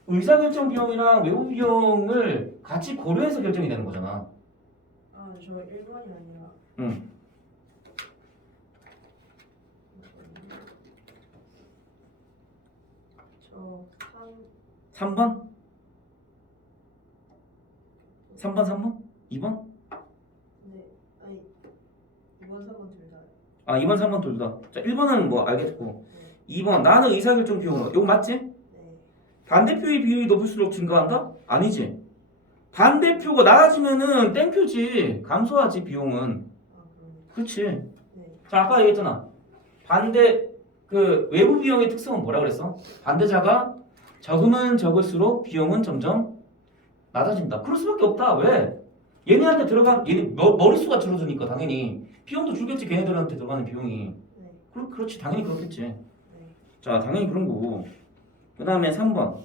의사결정 비용이랑 외부 비용을 같이 고려해서 결정이 되는 거잖아. 저 1번이 아니라 응. 저 3번? 3번? 2번? 네. 아니 2번 3번 둘 다요. 2번, 3번 둘 다. 자, 1번은 뭐 알겠고. 네. 2번, 나는 의사결정 비용으로. 이거 맞지? 네. 반대표의 비율이 높을수록 증가한다? 아니지. 반대표가 낮아지면은 땡표지. 감소하지, 비용은. 그러네. 그렇지. 네. 자, 아까 얘기했잖아. 외부 비용의 특성은 뭐라 그랬어? 반대자가 적으면 적을수록 비용은 점점 낮아진다. 그럴 수밖에 없다. 왜? 얘네 머릿수가 줄어드니까 당연히 비용도 줄겠지. 걔네들한테 들어가는 비용이. 네. 그렇지. 당연히 그렇겠지. 네. 자, 당연히 그런 거고. 그 다음에 3번.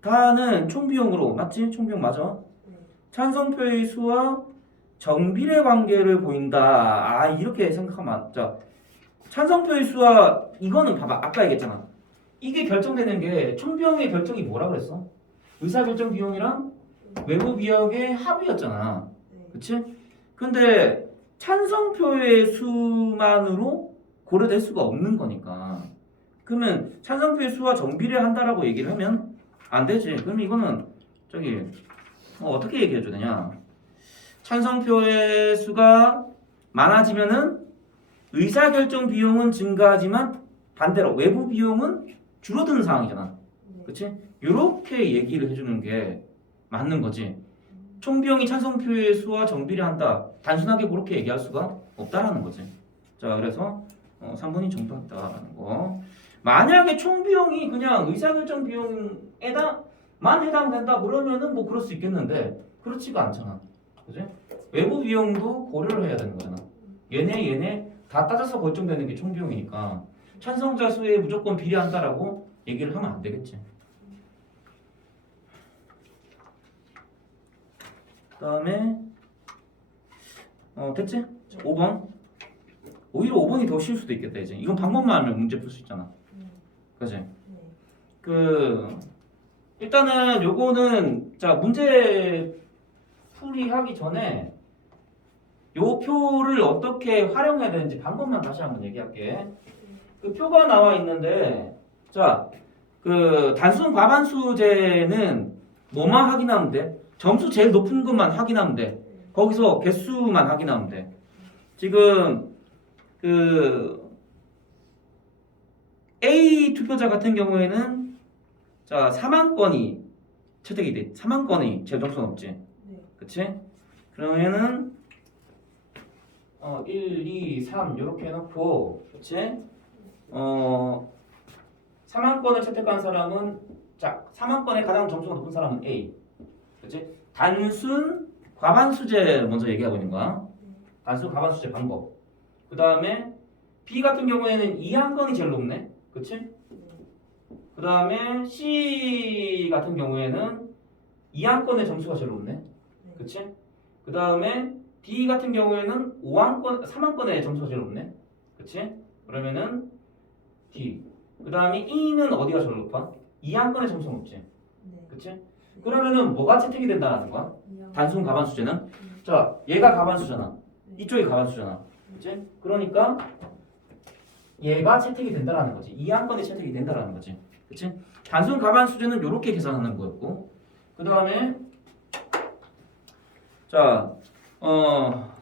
다는 총비용으로. 맞지? 총비용 맞아. 네. 찬성표의 수와 정비례 관계를 보인다. 이렇게 생각하면 자, 찬성표의 수와 이거는 봐봐. 아까 얘기했잖아. 이게 결정되는 게 총비용의 결정이 뭐라 그랬어? 의사결정 비용이랑 외부 비용의 합이었잖아. 네. 그치? 근데 찬성표의 수만으로 고려될 수가 없는 거니까. 그러면 찬성표의 수와 정비례 한다라고 얘기를 하면 안 되지. 그럼 이거는 어떻게 얘기해 줘야 되냐? 찬성표의 수가 많아지면은 의사결정 비용은 증가하지만 반대로 외부 비용은 줄어드는 상황이잖아. 네. 그치? 이렇게 얘기를 해주는 게 맞는 거지. 총비용이 찬성표의 수와 정비례 한다. 단순하게 그렇게 얘기할 수가 없다라는 거지. 자, 그래서 3번이 정답이다라는 거. 만약에 총비용이 그냥 의사결정 비용에다만 해당된다 그러면은 뭐 그럴 수 있겠는데 그렇지가 않잖아. 그지? 외부 비용도 고려를 해야 되는 거잖아. 얘네 다 따져서 결정되는 게 총비용이니까 찬성자 수에 무조건 비례한다라고 얘기를 하면 안 되겠지. 그다음에 됐지? 5번. 오히려 5번이 더 쉬울 수도 있겠다 이제. 이건 방법만 알면 문제 풀 수 있잖아. 그지? 네. 일단은 요거는 자 문제 풀이하기 전에 요 표를 어떻게 활용해야 되는지 방법만 다시 한번 얘기할게. 그 표가 나와 있는데 자 그 단순 과반수제는 뭐만 확인하면 돼? 점수 제일 높은 것만 확인하면 돼. 거기서 개수만 확인하면 돼. 지금 그 A 투표자 같은 경우에는 자 4만 건이 채택이 돼. 4만 건이 제일 점수가 높지. 네. 그치? 그러면은 1, 2, 3 이렇게 해놓고 그치? 4만 건을 채택한 사람은 자 4만 건에 가장 점수가 높은 사람은 A 그치? 단순 과반수제 먼저 얘기하고 있는 거야. 단순 과반수제 방법. 그 다음에 B 같은 경우에는 2한 건이 제일 높네. 그치? 그 다음에 C 같은 경우에는 2한 건의 점수가 제일 높네. 그치? 그 다음에 D 같은 경우에는 3한 건의 점수가 제일 높네. 그치? 그러면은 D. 그 다음에 E는 어디가 제일 높아? 2한 건의 점수가 높지. 그치? 그러면은 뭐가 채택이 된다는 거야? 단순 가반수제는? 자, 얘가 가반수잖아. 이쪽이 가반수잖아. 그치? 그러니까 얘가 채택이 된다라는 거지. 2한 건이 채택이 된다라는 거지. 그치? 단순 가반수제는 이렇게 계산하는 거였고 그 다음에 자,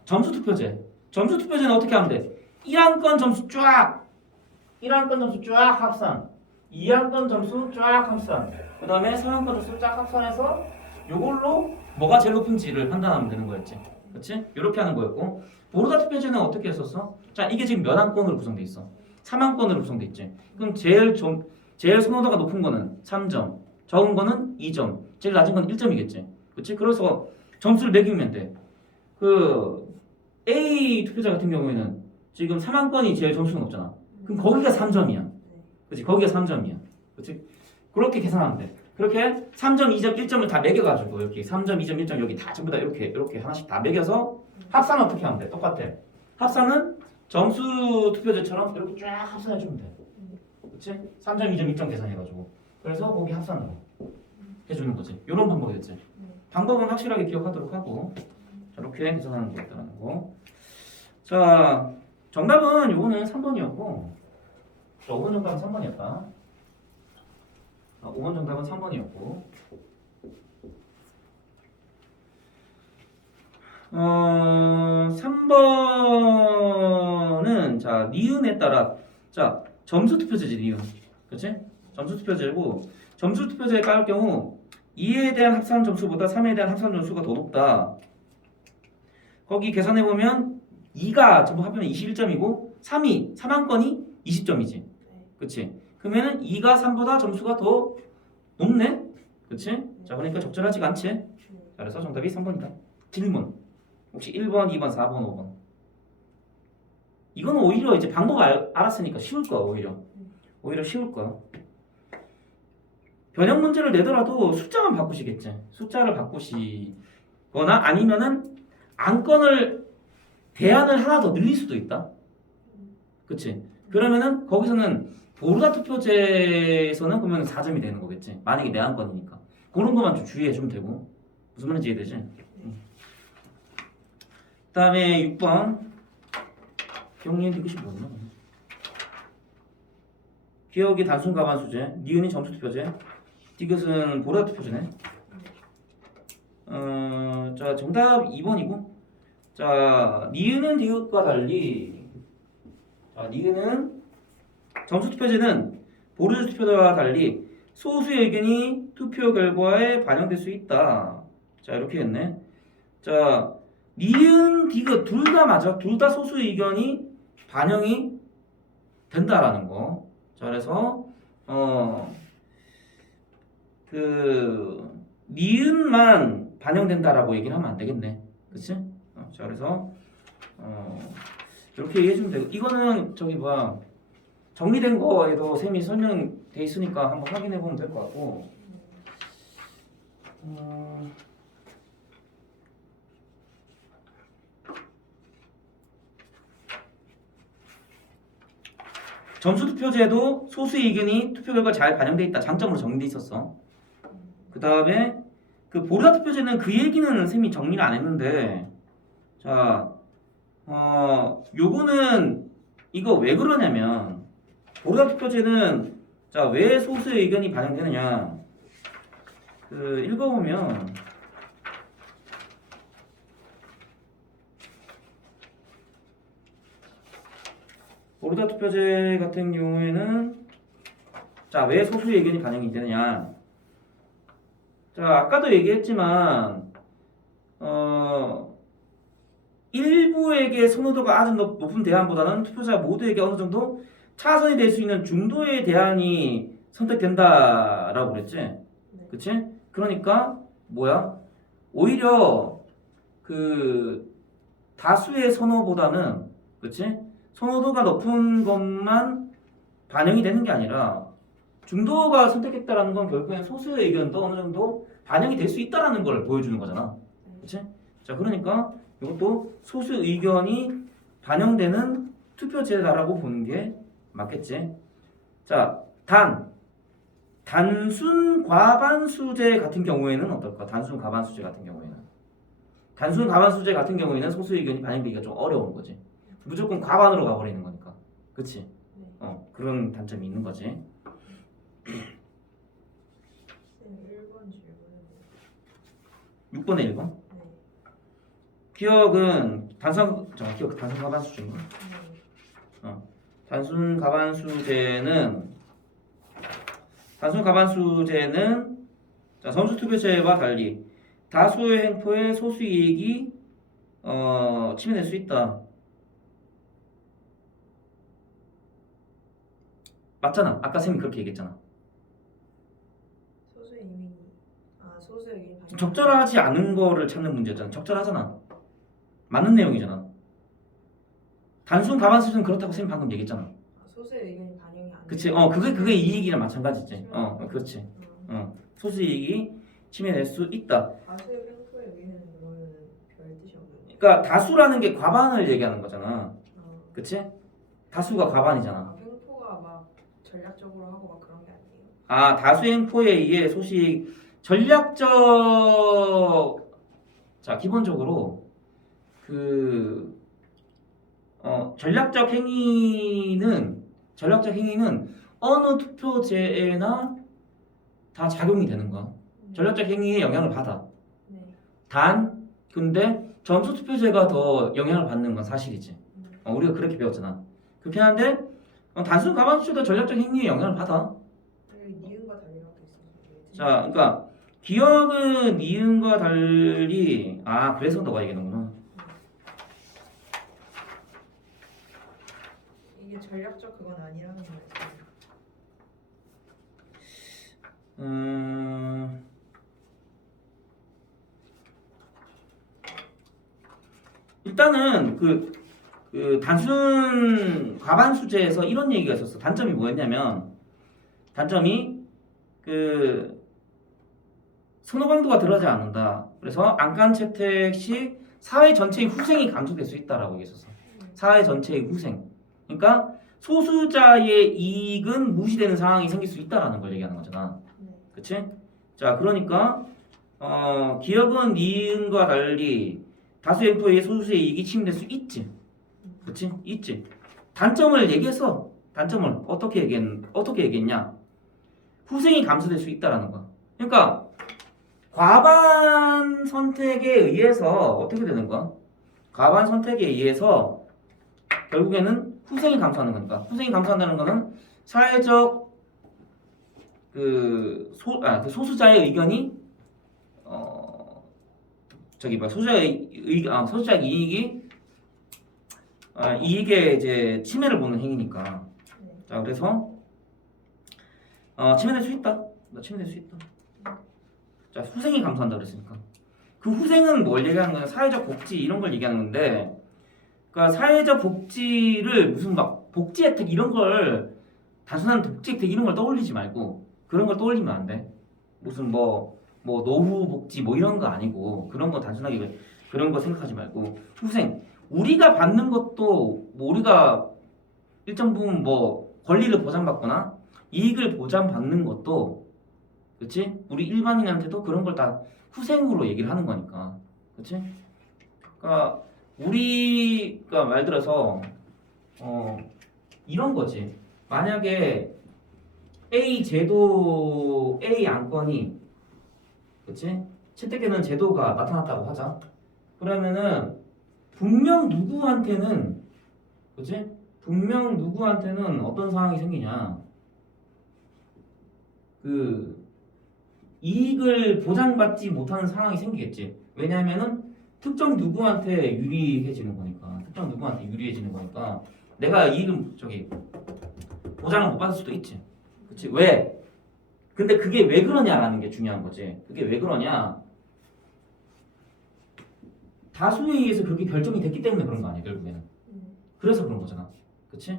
점수투표제. 점수투표제는 어떻게 하면 돼? 1한 건 점수 쫙 1한 건 점수 쫙 합산 2한 건 점수 쫙 합산 그 다음에 3한 건 점수 쫙 합산해서 요걸로 뭐가 제일 높은지를 판단하면 되는 거였지. 그치? 이렇게 하는 거였고 보르다 투표제는 어떻게 했었어? 자, 이게 지금 몇 한 건으로 구성돼 있어? 3한 건으로 구성돼 있지. 그럼 제일 선호도가 높은 거는 3점, 적은 거는 2점, 제일 낮은 건 1점이겠지. 그치? 그래서 점수를 매기면 돼. 그 A 투표자 같은 경우에는 지금 3한 건이 제일 점수가 높잖아. 그럼 거기가 3점이야. 그치? 거기가 3점이야. 그치? 그렇게 계산하면 돼. 그렇게 3점, 2점, 1점을 다 매겨가지고 이렇게 3점, 2점, 1점 여기 다 전부 다 이렇게 하나씩 다 매겨서 합산은 어떻게 하면 돼? 똑같아. 합산은 점수 투표제처럼 이렇게 쫙 합산해주면 돼. 그치? 3점, 2점, 1점 계산해가지고 그래서 거기 합산으로 해주는 거지. 이런 방법이었지. 방법은 확실하게 기억하도록 하고 자, 이렇게 계산하는 거였다는 거. 자, 정답은 요거는 3번이었고 자, 5번 정답은 3번이었다. 5번 정답은 3번이었고 3번은 자 니은에 따라 자 점수 투표제지 니은 그치? 점수 투표제고 점수 투표제에 깔 경우 2에 대한 합산 점수보다 3에 대한 합산 점수가 더 높다. 거기 계산해보면 2가 전부 합하면 21점이고 3한 건이 20점이지. 그치? 그러면은 2가 3보다 점수가 더 높네? 그치? 자, 그러니까 적절하지가 않지? 자, 그래서 정답이 3번이다. 질문. 혹시 1번, 2번, 4번, 5번. 이거는 오히려 이제 방법을 알았으니까 쉬울 거야, 오히려. 오히려 쉬울 거야. 변형 문제를 내더라도 숫자만 바꾸시겠지. 숫자를 바꾸시거나 아니면은 안건을 대안을 하나 더 늘릴 수도 있다. 그치? 그러면은 거기서는 보르다 투표제에서는 그러면 4점이 되는 거겠지. 만약에 내 안건이니까. 그런 것만 좀 주의해 주면 되고. 무슨 말인지 이해되지? 그 다음에 6번. 경리엔 이것이 뭐냐? 기억이 단순 가반수제. 니은이 점수 투표제. 디귿은 보르다 투표제네. 자, 정답 2번이고. 자, 니은은 디귿과 달리 자, 니은은 점수 투표제는 보르다 투표제와 달리 소수의 의견이 투표 결과에 반영될 수 있다. 자, 이렇게 했네. 자, 니은, 디귿 둘 다 맞아. 둘 다 소수의 의견이 반영이 된다라는 거. 자, 그래서 니은만 반영된다라고 얘기를 하면 안 되겠네. 그치? 자, 그래서 이렇게 이해해 주면 되고 이거는 저기 뭐야 정리된 거에도 쌤이 설명돼 있으니까 한번 확인해 보면 될 것 같고 전수투표제도 소수의 의견이 투표 결과 잘 반영돼 있다. 장점으로 정리돼 있었어. 그 다음에 그 보르다 투표제는 그 얘기는 쌤이 정리를 안 했는데, 자, 요거는 이거 왜 그러냐면 보르다 투표제는 자, 왜 소수의 의견이 반영되느냐? 그 읽어보면 보르다 투표제 같은 경우에는 자, 왜 소수의 의견이 반영이 되느냐? 자, 아까도 얘기했지만 일부에게 선호도가 아주 높은 대안보다는 투표자 모두에게 어느 정도 차선이 될 수 있는 중도의 대안이 선택된다라고 그랬지? 그치? 그러니까 뭐야? 오히려 그 다수의 선호보다는 그치? 선호도가 높은 것만 반영이 되는 게 아니라 중도가 선택했다라는 건 결국엔 소수의 의견도 어느 정도 반영이 될 수 있다라는 걸 보여주는 거잖아. 그치? 자, 그러니까 이것도 소수 의견이 반영되는 투표제다라고 보는 게 맞겠지. 자, 단순 과반수제 같은 경우에는 어떨까? 단순 과반수제 같은 경우에는 소수 의견이 반영되기가 좀 어려운 거지. 무조건 과반으로 가버리는 거니까. 그치? 그런 단점이 있는 거지. 쌤 1번 질문은 6번에 1번. 네. 기억은 단순 과반수제인가? 네. 단순 과반수제는 자, 점수투표제와 달리 다수의 횡포에 소수 이익이 침해될 수 있다. 맞잖아. 아까 쌤이 그렇게 얘기했잖아. 소수의 이미 소수의 의견이 반영. 적절하지 않은 거를 찾는 문제잖아. 적절하잖아. 맞는 내용이잖아. 단순 과반수제는 그렇다고 쌤이 방금 얘기했잖아. 소수의 의견이 반영이 안. 그치? 그게 이익이랑 마찬가지지. 그렇지. 소수 이익이 침해될 수 있다. 다수의 횡포에 의해는 그러면 별 뜻이 없는. 그러니까 다수라는 게 과반을 얘기하는 거잖아. 그치? 다수가 과반이잖아. 횡포가 막 전략적으로 하고 막 그런 게 아니에요. 다수 횡포에 의해 소식 전략적 자, 기본적으로 그 전략적 행위는 어느 투표제에나 다 작용이 되는 거야. 전략적 행위에 영향을 받아. 네. 근데 점수 투표제가 더 영향을 받는 건 사실이지. 우리가 그렇게 배웠잖아. 그렇긴 한데 단순 과반수제도 전략적 행위에 영향을 받아. 여기 니은과 달리라고 있어요. 자, 그러니까 기억은 이음과 달리 그래서 너가 얘기하는구나. 이게 전략적 그건 아니라는 거예요. 일단은 그 단순 과반수제에서 이런 얘기가 있었어. 단점이 뭐였냐면 그 선호 강도가 들어가지 않는다. 그래서 안간 채택 시 사회 전체의 후생이 감소될 수 있다라고 얘기했었어. 사회 전체의 후생. 그러니까 소수자의 이익은 무시되는 상황이 생길 수 있다라는 걸 얘기하는 거잖아. 그치? 자, 그러니까 기억은 니은과 달리 다수 횡포에 소수의 이익이 침해될 수 있지. 그치? 있지. 단점을 얘기했어. 단점을 어떻게 얘기했냐? 후생이 감소될 수 있다라는 거야. 그러니까 과반 선택에 의해서 어떻게 되는 거야? 과반 선택에 의해서 결국에는 후생이 감소하는 거니까. 후생이 감소한다는 거는 사회적 그 소수자의 의견이 소수자의 이익이 이익에 이제 침해를 보는 행위니까. 자, 그래서 침해될 수 있다. 자, 후생이 감소한다 그랬으니까. 그 후생은 뭘 얘기하는 거냐? 사회적 복지 이런 걸 얘기하는 건데, 그러니까 사회적 복지를 무슨 막 복지 혜택 이런 걸 단순한 복지 혜택 이런 걸 떠올리지 말고 그런 걸 떠올리면 안 돼. 무슨 뭐 노후 복지 뭐 이런 거 아니고 그런 거 단순하게 그런 거 생각하지 말고 후생 우리가 받는 것도 뭐 우리가 일정 부분 뭐 권리를 보장받거나 이익을 보장받는 것도, 그치? 우리 일반인한테도 그런 걸 다 후생으로 얘기를 하는 거니까, 그치? 그러니까 우리가 말 들어서 이런 거지. 만약에 A 제도, A 안건이, 그치? 채택되는 제도가 나타났다고 하자. 그러면은 분명 누구한테는, 그치? 분명 누구한테는 어떤 상황이 생기냐? 그 이익을 보장받지 못하는 상황이 생기겠지. 왜냐하면은 특정 누구한테 유리해지는 거니까. 특정 누구한테 유리해지는 거니까. 내가 이익은 보장을 못 받을 수도 있지. 그치? 왜? 근데 그게 왜 그러냐라는 게 중요한 거지. 그게 왜 그러냐? 다수에 의해서 그렇게 결정이 됐기 때문에 그런 거 아니야, 결국에는. 그래서 그런 거잖아. 그치?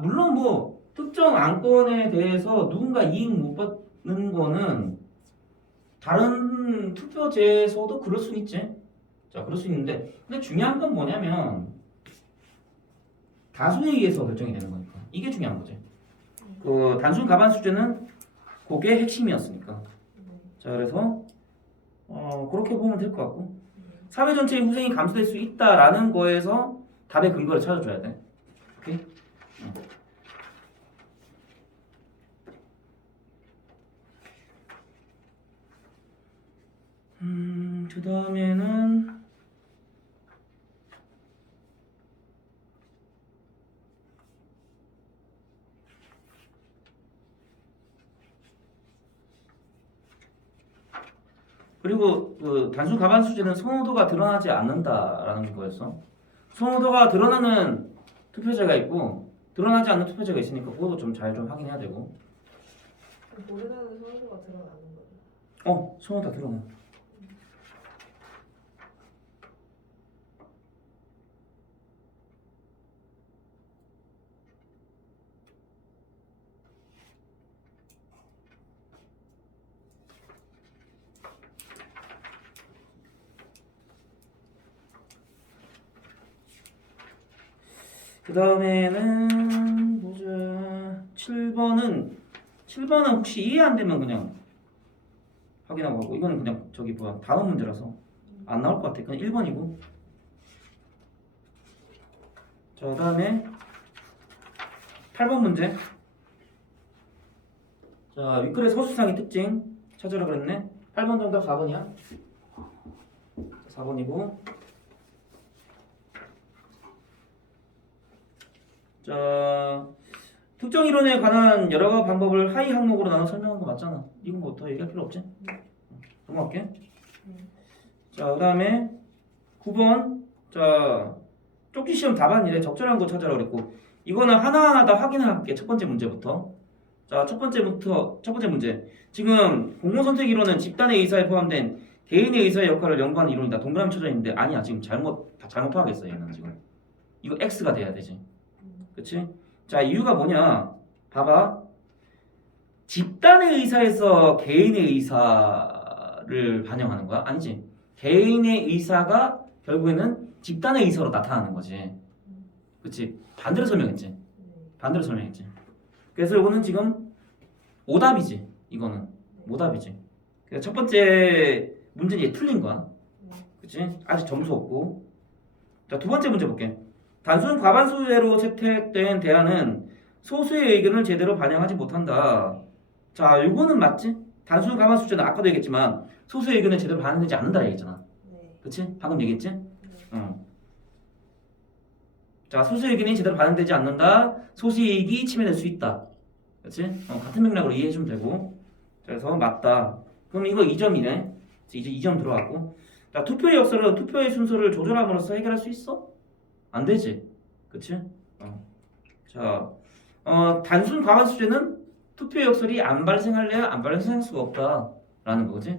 물론 뭐 특정 안건에 대해서 누군가 이익 못 받는 거는 다른 투표제에서도 그럴 수 있지. 자, 그럴 수 있는데, 근데 중요한 건 뭐냐면 다수에 의해서 결정이 되는 거니까. 이게 중요한 거지. 그 단순 가반수제는 그게 핵심이었으니까. 자, 그래서 그렇게 보면 될 것 같고, 사회 전체의 후생이 감소될 수 있다라는 거에서 답의 근거를 찾아줘야 돼. 오케이? 그 다음에는 그리고 그 단순 가반 수제는 선호도가 드러나지 않는다라는 거였어. 선호도가 드러나는 투표제가 있고 드러나지 않는 투표제가 있으니까 그것도 좀 잘 좀 확인해야 되고. 모르는 선수가 드러나는 거죠. 선호도 다 드러나. 그 다음에는 보자. 7번은 혹시 이해 안 되면 그냥 확인하고 하고, 이거는 그냥 다음 문제라서 안 나올 것 같아. 그냥 1번이고. 자, 그 다음에 8번 문제. 자, 위클의 서술상의 특징 찾으라 그랬네. 8번 정답 4번이야. 4번이고. 자, 특정 이론에 관한 여러 방법을 하위 항목으로 나눠 설명한 거 맞잖아. 이건 뭐 더 얘기할 필요 없지? 넘어갈게. 자, 그 다음에 9번. 자, 쪽지 시험 답안이래. 적절한 거 찾아라 그랬고, 이거는 하나하나 다 확인을 할게. 첫 번째 문제부터. 자, 첫 번째 문제. 지금 공모 선택 이론은 집단의 의사에 포함된 개인의 의사의 역할을 연구하는 이론이다. 동그라미 쳐져 있는데 아니야. 지금 잘못 파악했어. 얘는 지금. 이거 X가 돼야 되지. 그치? 자, 이유가 뭐냐? 봐봐. 집단의 의사에서 개인의 의사를 반영하는 거야? 아니지. 개인의 의사가 결국에는 집단의 의사로 나타나는 거지. 그치? 반대로 설명했지. 그래서 이거는 지금 오답이지. 이거는 오답이지. 그래서 첫 번째 문제는 얘 틀린 거야. 그치? 아직 점수 없고. 자, 두 번째 문제 볼게. 단순 과반수제로 채택된 대안은 소수의 의견을 제대로 반영하지 못한다. 자, 이거는 맞지? 단순 과반수제는 아까도 얘기했지만 소수의 의견을 제대로 반영되지 않는다 얘기했잖아. 그치? 방금 얘기했지? 자, 소수의 의견이 제대로 반영되지 않는다. 소수의 이익이 침해될 수 있다. 그치? 같은 맥락으로 이해해주면 되고. 그래서 맞다. 그럼 이거 2점이네. 이제 2점 들어갔고. 자, 투표의 역설은 투표의 순서를 조절함으로써 해결할 수 있어? 안 되지. 그치? 자, 단순 과반수제는 투표 역설이 안 발생할래야 안 발생할 수가 없다. 라는 거지.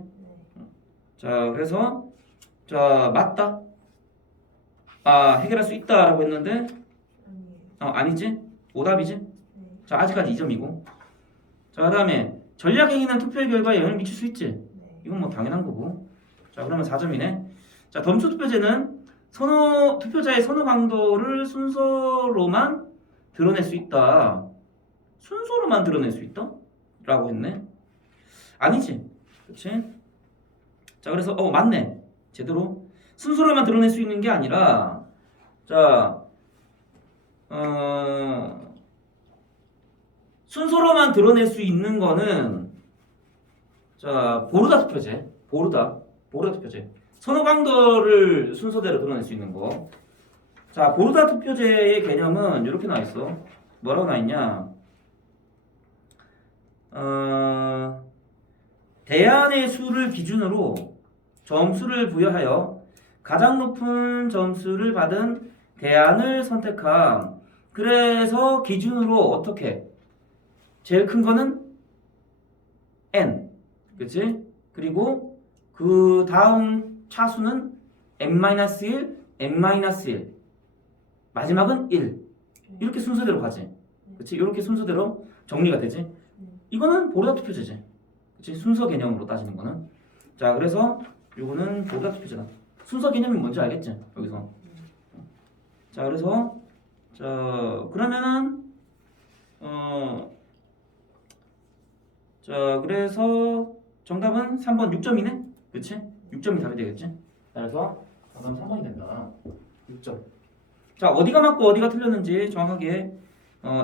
자, 그래서, 자, 맞다. 해결할 수 있다라고 했는데, 아니지? 오답이지? 자, 아직까지 2점이고. 자, 그 다음에, 전략행위는 투표의 결과에 영향을 미칠 수 있지? 이건 뭐 당연한 거고. 자, 그러면 4점이네. 자, 덤수 투표제는 투표자의 선호 강도를 순서로만 드러낼 수 있다. 순서로만 드러낼 수 있다? 라고 했네. 아니지. 그치? 자, 그래서 맞네. 제대로 순서로만 드러낼 수 있는 게 아니라 자, 순서로만 드러낼 수 있는 거는 자, 보르다 투표제. 보르다 투표제. 선호 강도를 순서대로 드러낼 수 있는 거. 자, 보르다 투표제의 개념은 이렇게 나와 있어. 뭐라고 나와 있냐? 대안의 수를 기준으로 점수를 부여하여 가장 높은 점수를 받은 대안을 선택함. 그래서 기준으로 어떻게? 제일 큰 거는 n. 그치? 그리고 그 다음 차수는 n-1, n-1. 마지막은 1. 이렇게 순서대로 가지. 그치? 이렇게 순서대로 정리가 되지. 이거는 보르다 투표제지. 그치? 순서 개념으로 따지는 거는. 자, 그래서 요거는 보르다 투표제다. 순서 개념이 뭔지 알겠지? 여기서. 자, 그래서 자, 그러면은 자, 그래서 정답은 3번 6점이네? 그치? 6점이 답이 되겠지? 그래서 정답은 3번이 된다. 6점. 자, 어디가 맞고 어디가 틀렸는지 정확하게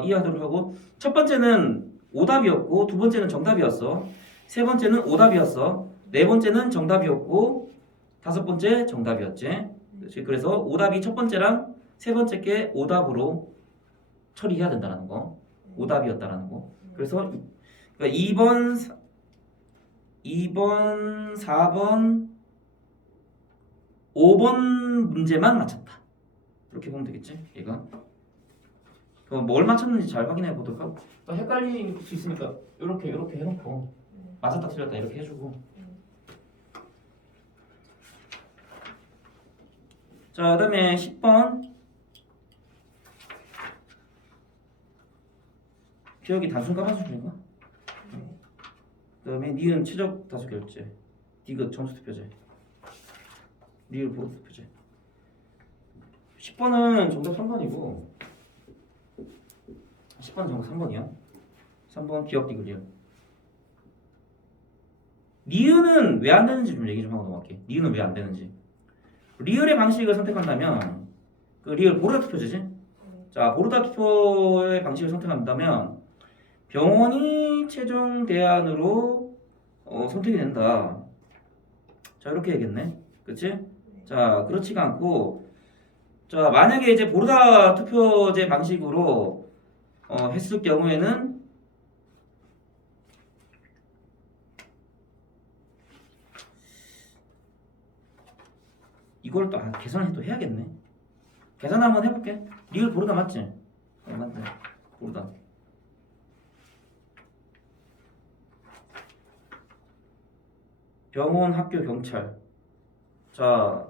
이해하도록 하고, 첫 번째는 오답이었고, 두 번째는 정답이었어. 세 번째는 오답이었어. 네 번째는 정답이었고, 다섯 번째 정답이었지. 그치? 그래서 오답이 첫 번째랑 세 번째 게 오답으로 처리해야 된다는 거. 오답이었다라는 거. 그래서 그러니까 2번, 4번, 5번 문제만 맞췄다. 이렇게 보면 되겠지, 얘가. 뭘 맞췄는지 잘 확인해 보도록 하고. 또 헷갈릴 수 있으니까 이렇게 해놓고 맞았다 틀렸다 이렇게 해주고. 자, 그다음에 10번. 기억이 단순 가반수 중인가? 그다음에 니은 최적 다수 결제, 디귿 점수 투표제, 리을 보르 투표제. 10번은 정답 3번이고 10번은 정답 3번이야. 3번 기억 디귿 리을. 니은은 왜 안 되는지 좀 얘기 좀 하고 넘어갈게. 니은은 왜 안 되는지. 리을의 방식을 선택한다면 그 리을 보르다 투표제지. 자, 보르다 투표의 방식을 선택한다면 병원이 최종 대안으로 선택이 된다. 자, 이렇게 얘기했네. 그치? 자, 그렇지가 않고, 자, 만약에 이제 보르다 투표제 방식으로 했을 경우에는 이걸 또 계산을 또 해야겠네. 계산 한번 해볼게. 리을 보르다 맞지? 맞네. 보르다. 병원, 학교, 경찰. 자,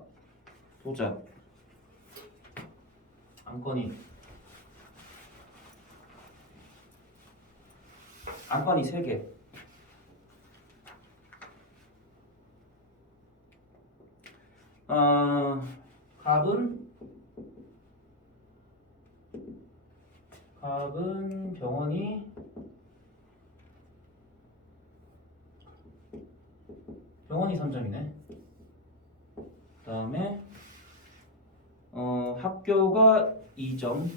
보자. 안건이 3개. 갑은 병원이 3점이네. 그다음에 학교가 2점.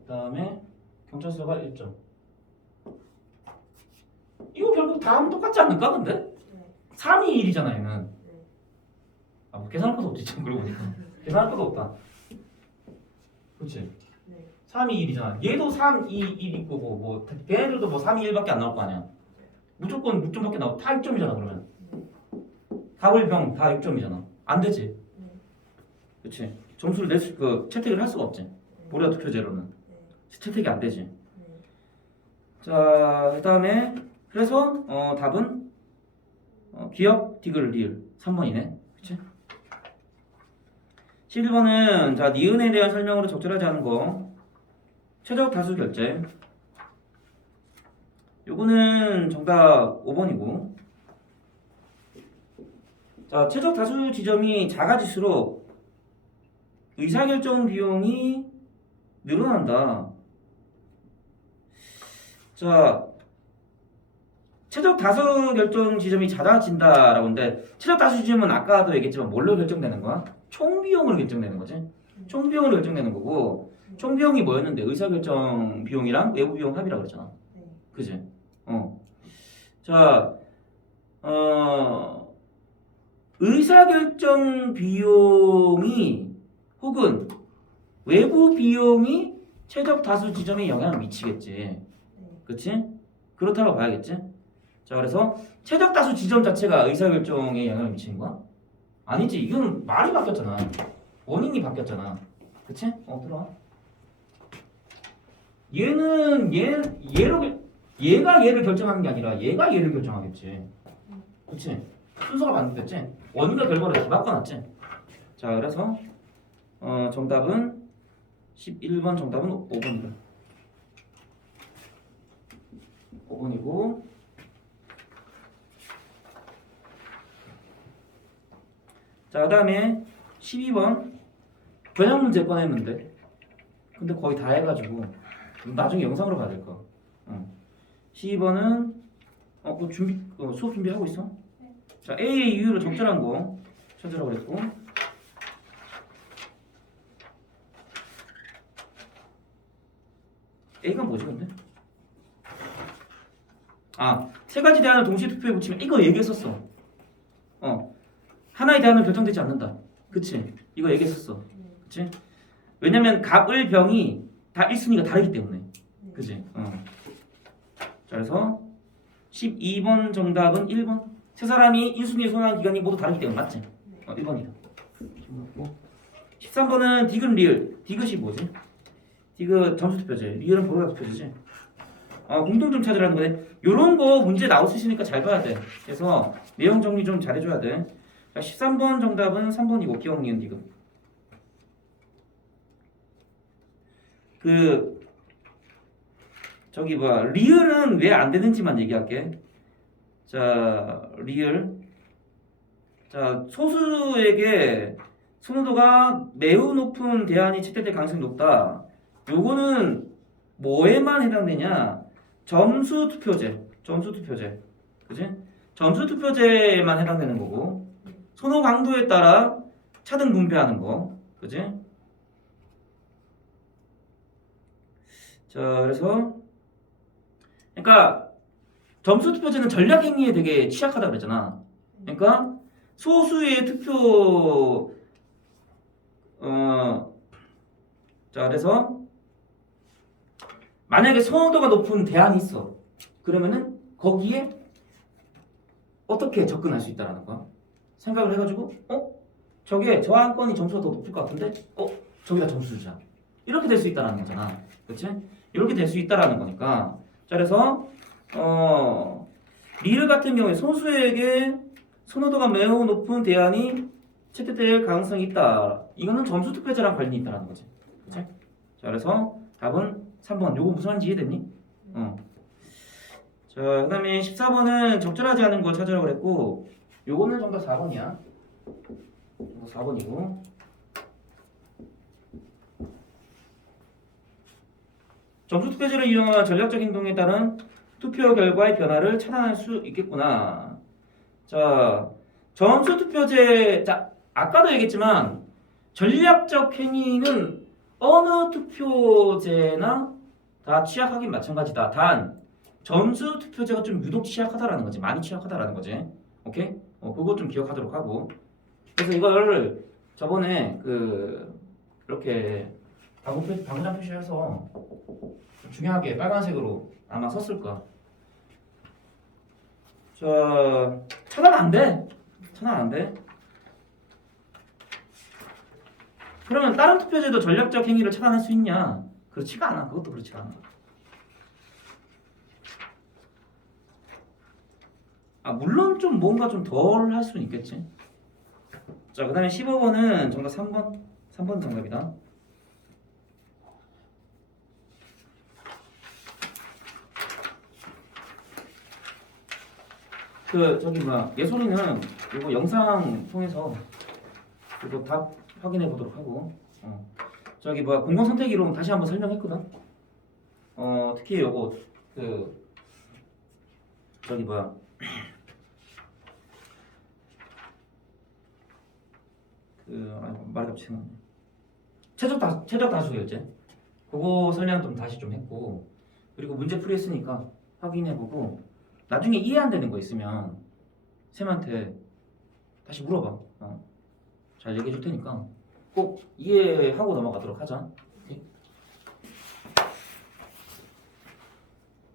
그다음에 경찰서가 1점. 이거 결국 다음 똑같지 않을까 근데? 3이 1이잖아 얘는. 뭐 계산할 것도 없지 참 그러고 보니까. 계산할 것도 없다. 그렇지? 3이 1이잖아. 얘도 3, 2, 1 있고 뭐 걔네들도 뭐 3, 2, 1밖에 안 나올 거 아니야. 무조건 6점밖에 나오고 다 6점이잖아 그러면. 갑을 병 다 6점이잖아. 안 되지. 그렇지? 점수를 채택을 할 수가 없지. 보르다 투표제로는 채택이 안 되지. 자, 그다음에 그래서 답은 기억 디귿 리을 3번이네. 그렇지? 11번은 자, 니은에 대한 설명으로 적절하지 않은 거. 최적 다수 결제. 요거는 정답 5번이고. 자, 최적 다수 지점이 작아질수록 의사결정 비용이 늘어난다. 자, 최적 다수 결정 지점이 잦아진다라고 하는데 최적 다수 지점은 아까도 얘기했지만 뭘로 결정되는 거야? 총 비용으로 결정되는 거지. 총 비용으로 결정되는 거고 총 비용이 뭐였는데 의사결정 비용이랑 외부 비용 합이라고 그랬잖아. 네. 그지? 자, 의사결정 비용이 혹은 외부 비용이 최적 다수 지점에 영향을 미치겠지. 네. 그치? 그렇다고 봐야겠지? 자, 그래서 최적 다수 지점 자체가 의사결정에 영향을 미치는 거야? 아니지. 이건 말이 바뀌었잖아. 원인이 바뀌었잖아. 그치? 들어와. 얘가 얘를 결정하는 게 아니라 얘가 얘를 결정하겠지. 그치? 순서가 반대됐지? 원인과 결과를 다 바꿔놨지? 자, 그래서 정답은 11번 정답은 5번이다. 5번이고 자, 그 다음에 12번 변형 문제 꺼냈는데 근데 거의 다 해가지고 나중에 영상으로 봐야 될 거. 12번은 그 수업 준비하고 있어? 자, A의 이유로 적절한 거 찾으라고 그랬고 A가 뭐지 근데? 세 가지 대안을 동시에 투표에 붙이면 이거 얘기했었어. 하나의 대안은 결정되지 않는다. 그치? 이거 얘기했었어. 그치? 왜냐면 갑을 병이 다 1순위가 다르기 때문에. 그치? 자, 그래서 12번 정답은 1번. 세 사람이 1순위에 소환한 기간이 모두 다르기 때문에 맞지? 1번이다. 13번은 디귿 리을. 디귿이 뭐지? 디귿 점수 투표제. 리을은 번호가 투표제지. 공통점 찾으라는 거네. 요런 거 문제 나올 수 있으니까 잘 봐야 돼. 그래서 내용 정리 좀 잘해줘야 돼. 자, 13번 정답은 3번이고 기억 니은 디귿. 리을은 왜 안 되는지만 얘기할게. 자, 리을. 자, 소수에게 선호도가 매우 높은 대안이 채택될 가능성이 높다. 요거는 뭐에만 해당되냐? 점수 투표제. 그지? 점수 투표제에만 해당되는 거고. 선호 강도에 따라 차등 분배하는 거. 그지? 자, 그래서 그러니까 점수 투표제는 전략 행위에 되게 취약하다 그랬잖아. 그러니까 소수의 투표 자, 그래서 만약에 선호도가 높은 대안이 있어. 그러면은 거기에 어떻게 접근할 수 있다라는 거야. 생각을 해가지고 저게 저 한 건이 점수가 더 높을 것 같은데 저기다 점수 주자. 이렇게 될 수 있다라는 거잖아. 그치? 이렇게 될 수 있다라는 거니까. 자, 그래서 리을 같은 경우에 소수에게 선호도가 매우 높은 대안이 채택될 가능성이 있다. 이거는 점수 투표제랑 관련이 있다라는 거지. 그치? 자, 그래서 답은 3번. 요거 무슨 말인지 이해됐니? 자, 그 다음에 14번은 적절하지 않은 걸 찾으라고 그랬고 요거는 정답 4번이야. 4번이고 점수 투표제를 이용한 전략적 행동에 따른 투표 결과의 변화를 차단할 수 있겠구나. 자, 점수 투표제. 자, 아까도 얘기했지만 전략적 행위는 어느 투표제나 다 취약하긴 마찬가지다. 단 점수 투표제가 좀 유독 취약하다라는 거지. 많이 취약하다라는 거지. 오케이? 그거 좀 기억하도록 하고. 그래서 이걸 저번에 이렇게 방문장 표시해서 좀 중요하게 빨간색으로 아마 썼을 거야. 자, 차단 안 돼. 그러면 다른 투표제도 전략적 행위를 차단할 수 있냐? 그렇지가 않아. 그것도 그렇지가 않아. 물론 좀 뭔가 좀 덜 할 수는 있겠지. 자, 그 다음에 15번은 정답 3번. 3번 정답이다. 예솔이는 이거 영상 통해서 이거 답 확인해 보도록 하고 저기 뭐야 공공 선택 이론 다시 한번 설명했거든. 특히 요거 저기 뭐야 말이 갑자기 생각나네. 최적 다수 결제 그거 설명 좀 다시 좀 했고, 그리고 문제 풀이했으니까 확인해보고 나중에 이해 안 되는 거 있으면 쌤한테 다시 물어봐. 잘 얘기해 줄 테니까 꼭 이해하고 넘어가도록 하자.